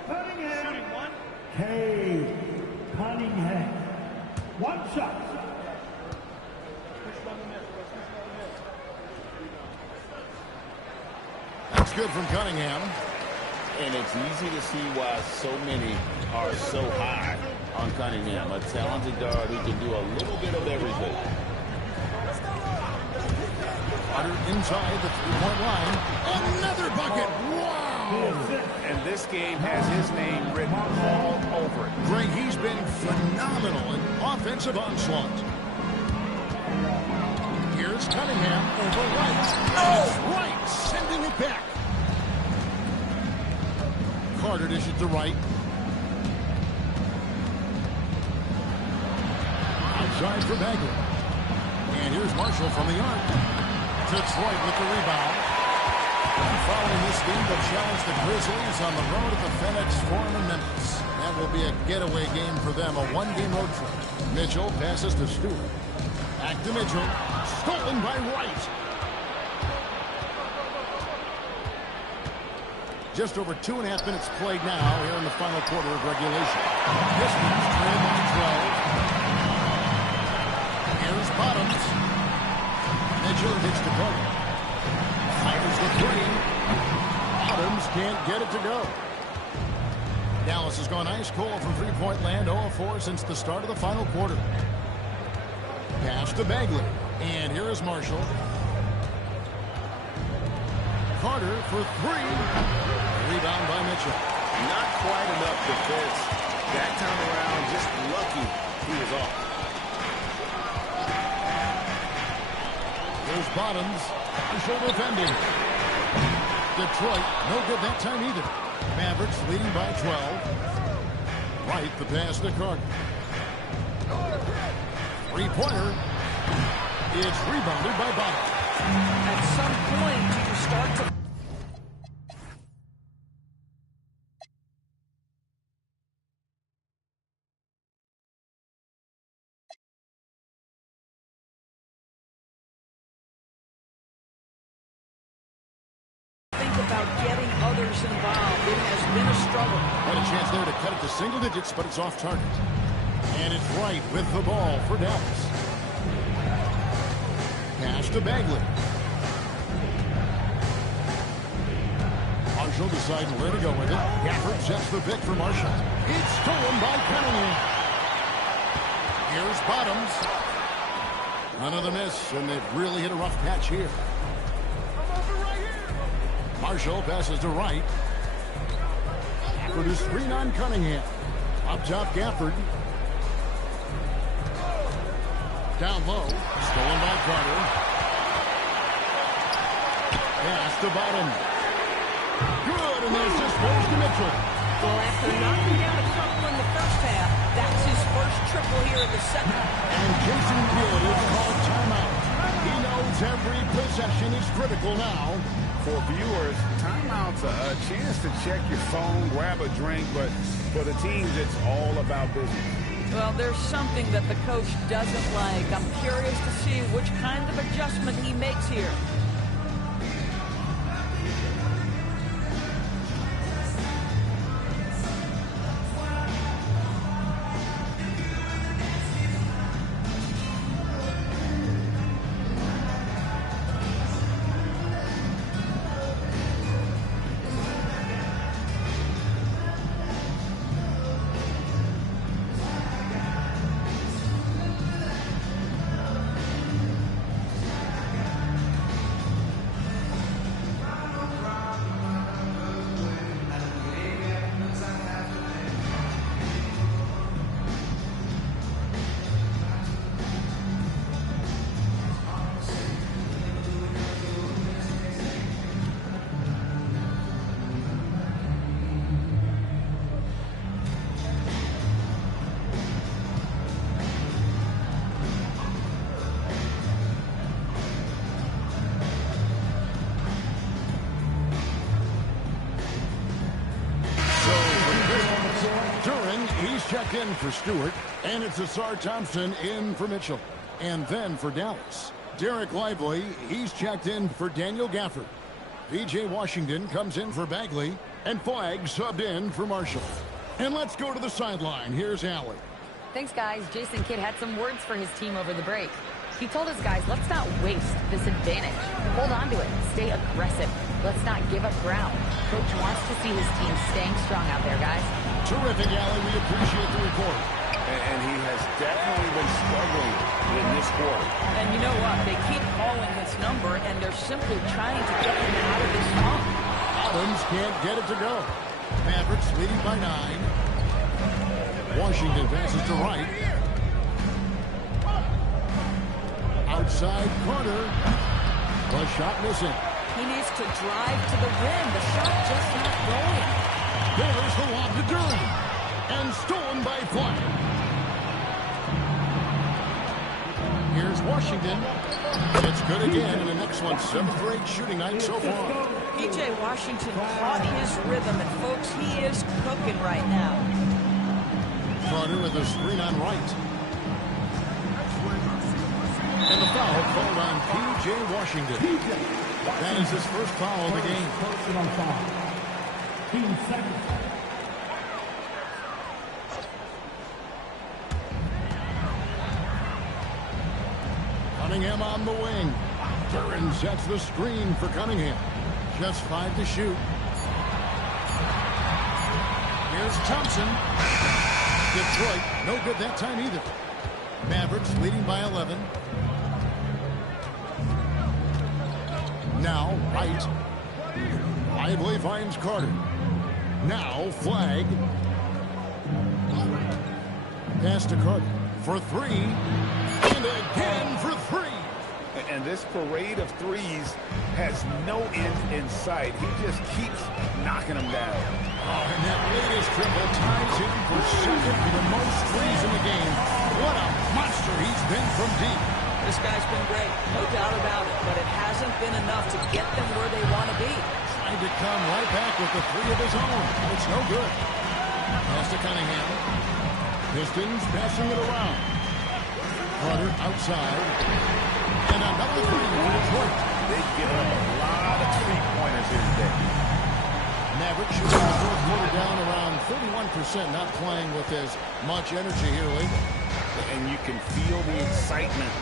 Cunningham. Shooting one. Cade Cunningham. One shot. That's good from Cunningham. And it's easy to see why so many are so high on Cunningham, a talented guard who can do a little bit of everything. Carter inside the three-point line. Another bucket. Wow! And this game has his name written all over it. Greg, he's been phenomenal in offensive onslaught. Here's Cunningham over Wright. Oh! Wright sending it back. Carter dishes to Wright. Outside for Bagley. And here's Marshall from the arc. Detroit with the rebound. And following this game, they'll challenge the Grizzlies on the road at the FedEx Forum in Memphis. That will be a getaway game for them, a one-game road trip. Mitchell passes to Stewart. Back to Mitchell. Stolen by Wright. Just over 2.5 minutes played now here in the final quarter of regulation. Pistons trail by 12. Here's Bottoms. Mitchell hits to Carter. Fires the three. Bottoms can't get it to go. Dallas has gone ice cold from three-point land, 0-4 since the start of the final quarter. Pass to Bagley. And here is Marshall. Carter for three. Rebound by Mitchell. Not quite enough defense. That time around, just lucky he was off. Here's Bottoms. Marshall defending. Detroit, no good that time either. Mavericks leading by 12. Right, the pass to Carter. Three-pointer. It's rebounded by Bottoms. At some point, do you start to... about getting others involved. It has been a struggle. Had a chance there to cut it to single digits, but it's off target. And it's Wright with the ball for Dallas. Pass to Bagley. Marshall deciding where to go with it. Gafford sets the pick for Marshall. It's stolen by Cunningham. Here's Bottoms. Another miss, and they've really hit a rough patch here. Marshall passes to Wright. Gafford is screen on Cunningham. Up top, Gafford. Down low. Stolen by Carter. Pass to Bottoms. Good, and the assist goes to Mitchell. Well, after knocking down a couple in the first half, that's his first triple here in the second. And Jason Kidd is called timeout. He knows every possession is critical now. For viewers, timeout's a chance to check your phone, grab a drink, but for the teams, it's all about business. Well, there's something that the coach doesn't like. I'm curious to see which kind of adjustment he makes here. back in for Stewart, and it's Asar Thompson in for Mitchell. And then for Dallas, Derek Lively, he's checked in for Daniel Gafford. P.J. Washington comes in for Bagley, and Flagg subbed in for Marshall. And let's go to the sideline. Here's Allie. Thanks, guys. Jason Kidd had some words for his team over the break. He told his guys, let's not waste this advantage. Hold on to it. Stay aggressive. Let's not give up ground. Coach wants to see his team staying strong out there, guys. Terrific, Allie. We appreciate the report. And he has definitely been struggling in this quarter. And you know what? They keep calling his number, and they're simply trying to get him out of this funk. Adams can't get it to go. Mavericks leading by 9. Washington passes to Wright. Outside Carter. The shot missing. He needs to drive to the rim. The shot just not going. There's the lob to Durham. And stolen by Flagg. Here's Washington. It's good again in the next one. 7th for 8 shooting night so far. P.J. Washington caught his rhythm, and folks, he is cooking right now. Carter with a screen on Wright. And the foul called on P.J. Washington. That is his first foul of the game. Personal foul. 15 seconds. Cunningham on the wing. Duran sets the screen for Cunningham. Just 5 to shoot. Here's Thompson. Detroit, no good that time either. Mavericks leading by 11. Now, Wright. Lively finds Carter. Now, Flagg. Pass to Carter for 3. And again for 3. And this parade of threes has no end in sight. He just keeps knocking them down. Oh, and that latest triple ties him for second for the most threes in the game. What a monster he's been from deep. This guy's been great, no doubt about it, but it hasn't been enough to get them where they want to be. Trying to come right back with the 3 of his own. It's no good. Pass to Cunningham. Pistons passing it around. Carter outside. And another 3 for Detroit. They've given up a lot of three-pointers here today. Mavericks shooting the fourth quarter down around 31%, not playing with as much energy here lately. And you can feel the excitement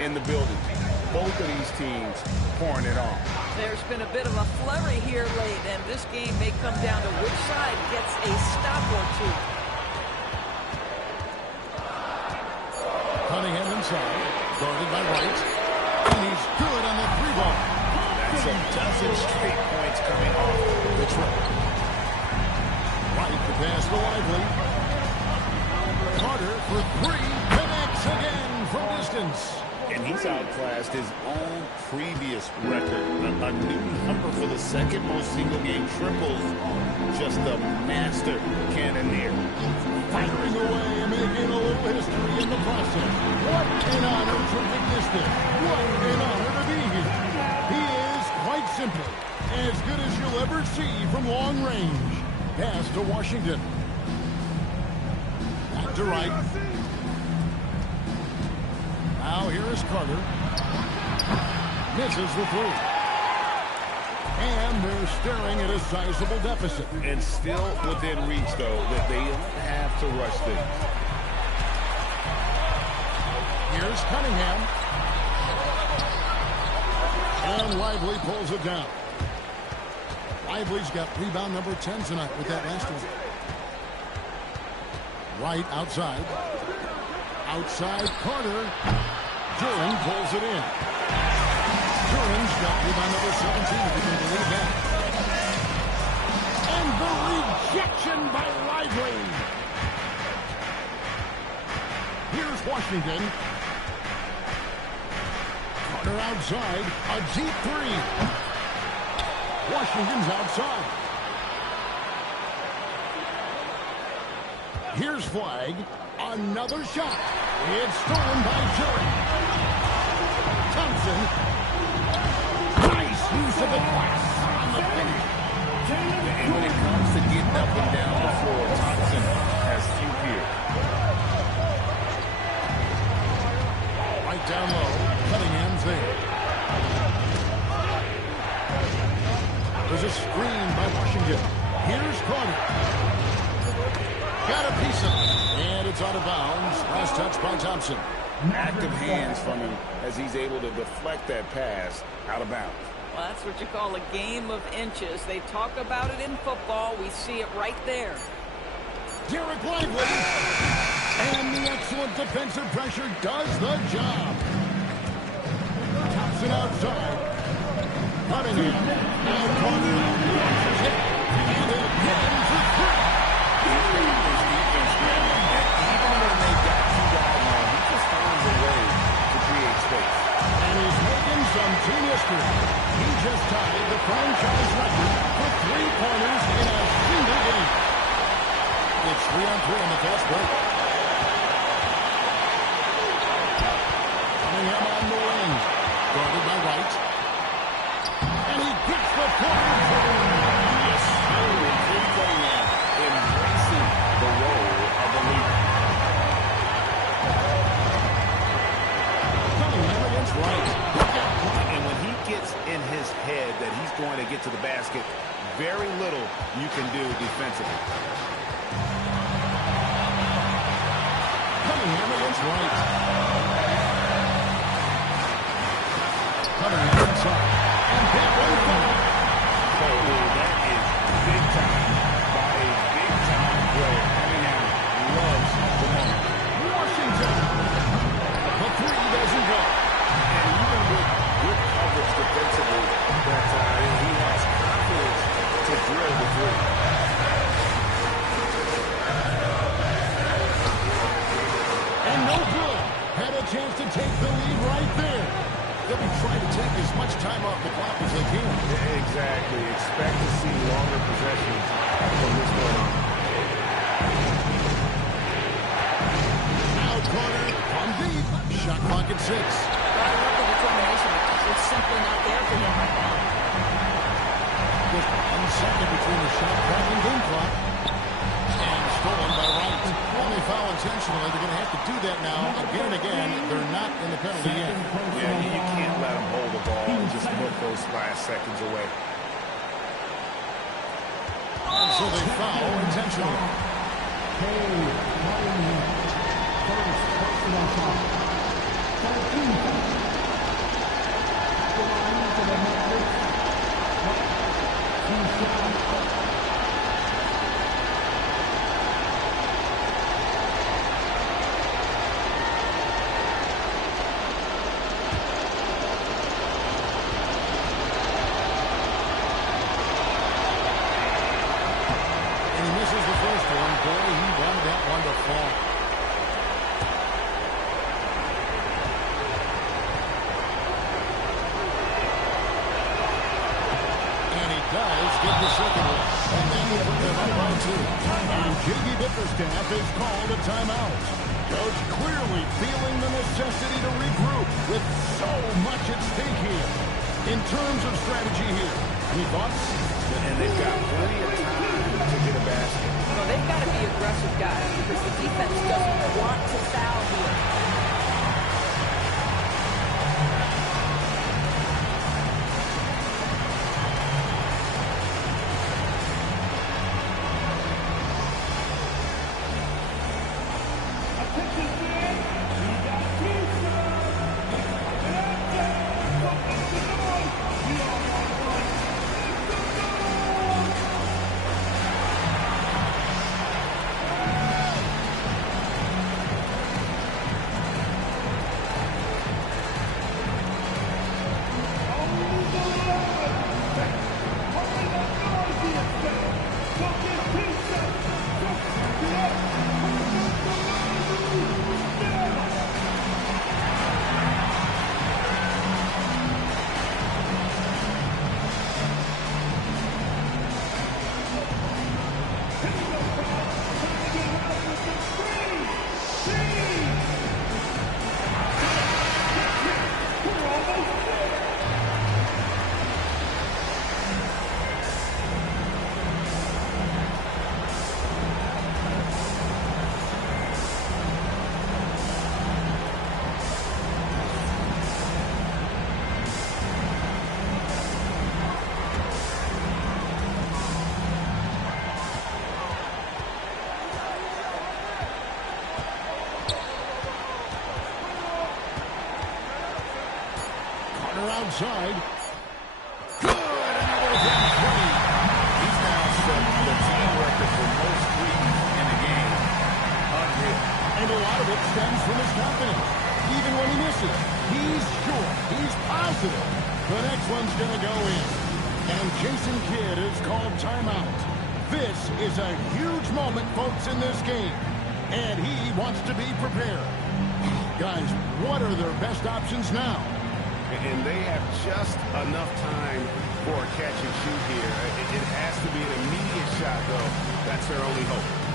in the building. Both of these teams pouring it on. There's been a bit of a flurry here late, and this game may come down to which side gets a stop or two. Cunningham inside, guarded by Wright. And he's good on the 3-ball. That's a dozen straight points coming off the trip. Wright to pass to Lively. Carter for 3, connects again from distance. And he's outclassed his own previous record. A new number for the second most single-game triples. Just a master cannoneer. Firing away and making a little history in the process. What an honor to witness this. What an honor to be here. He is, quite simply, as good as you'll ever see from long range. Pass to Washington. Back to Wright. Now here is Carter. Misses the 3. And they're staring at a sizable deficit. And still within reach, though, that they don't have to rush things. Here's Cunningham. And Lively pulls it down. Lively's got rebound number 10 tonight with that last one. Wright outside. Outside Carter. Duran pulls it in. Duran's got rebound number 17, if you can believe that. And the rejection by Lively. Here's Washington. Carter outside. A deep 3. Washington's outside. Here's Flagg. Another shot. It's stolen by Duran. Thompson. Nice use of the glass on the finish. And when it comes to getting up and down the floor, Thompson has few fear. down low. Cunningham's there. There's a screen by Washington. Here's Carter. Got a piece of it. And it's out of bounds. Last touch by Thompson. Active hands from him as he's able to deflect that pass out of bounds. Well, that's what you call a game of inches. They talk about it in football. We see it right there. Derek Lively. And the excellent defensive pressure does the job. Thompson outside. Cunningham. Now Carter launches it. And again for three. His defense, even when they got two guys on, he just finds a way to create space. And he's making some team history. He just tied the franchise record for three-pointers in a single game. It's 3-on-3 on the fast break. Cunningham on the wing. Guarded by Wright. And he gets the point. Yes, sir. Good play now. Embracing the role of the leader. Cunningham against Wright. And when he gets in his head that he's going to get to the basket, very little you can do defensively. Cunningham against Wright. Cunningham inside. And that one foul. Oh, that is big time by a big-time player. Cunningham loves the moment. Washington. The three doesn't go. And even with good coverage defensively, that he has confidence to drill the three. And no good. Had a chance to take the lead right there. They'll be trying to take as much time off the clock as they can. Exactly. Expect to see longer possessions from this point on. Now Carter from deep. Shot clock at 6. I love the determination. It's simply not there for him right now. Just 1 second between the shot clock and game clock. And stolen by Wright. When they foul intentionally, they're going to have to do that now again and again. They're not in the penalty yet. Yeah, you can't let them hold the ball and just put those last seconds away. And so they foul intentionally. First personal foul. 13 fouls. The line for the Mavericks. 2 shots. Staff has called a timeout. Coach clearly feeling the necessity to regroup with so much at stake here. In terms of strategy here, any thoughts? And they've got plenty of time to get a basket. Well, they've got to be aggressive, guys, because the defense doesn't want to foul here. corner outside. Good, another big three. He's now set the team record for most threes in the game. Unreal. And a lot of it stems from his confidence. Even when he misses, he's sure, he's positive the next one's going to go in. And Jason Kidd has called timeout. This is a huge moment, folks, in this game. And he wants to be prepared. Guys, what are their best options now? And they have just enough time for a catch and shoot here. It has to be an immediate shot, though. That's their only hope.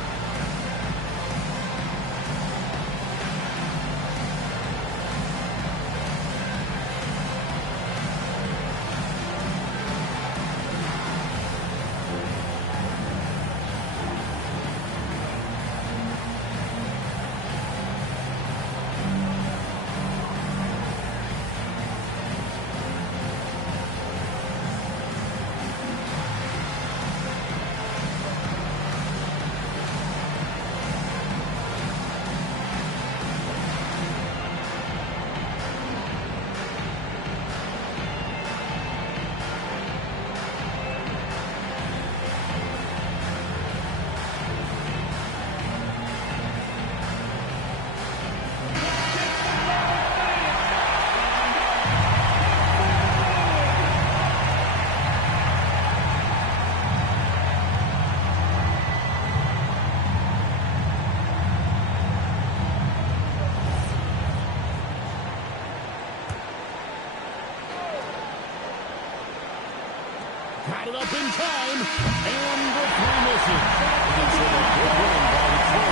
Got it up in time, and the three misses. It's a good win by the team.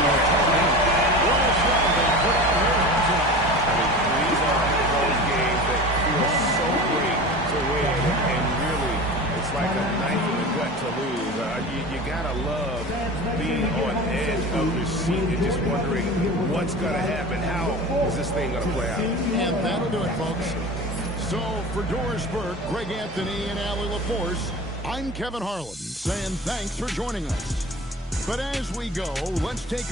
What a shot they put out here tonight. I mean, these are those games that feel so great to win, and really, it's like a knife in the gut to lose. You gotta love being on edge of your seat and just wondering what's gonna happen. How is this thing gonna play out? And that'll do it, folks. So, for Doris Burke, Greg Anthony, and Allie LaForce, I'm Kevin Harlan saying thanks for joining us. But as we go, let's take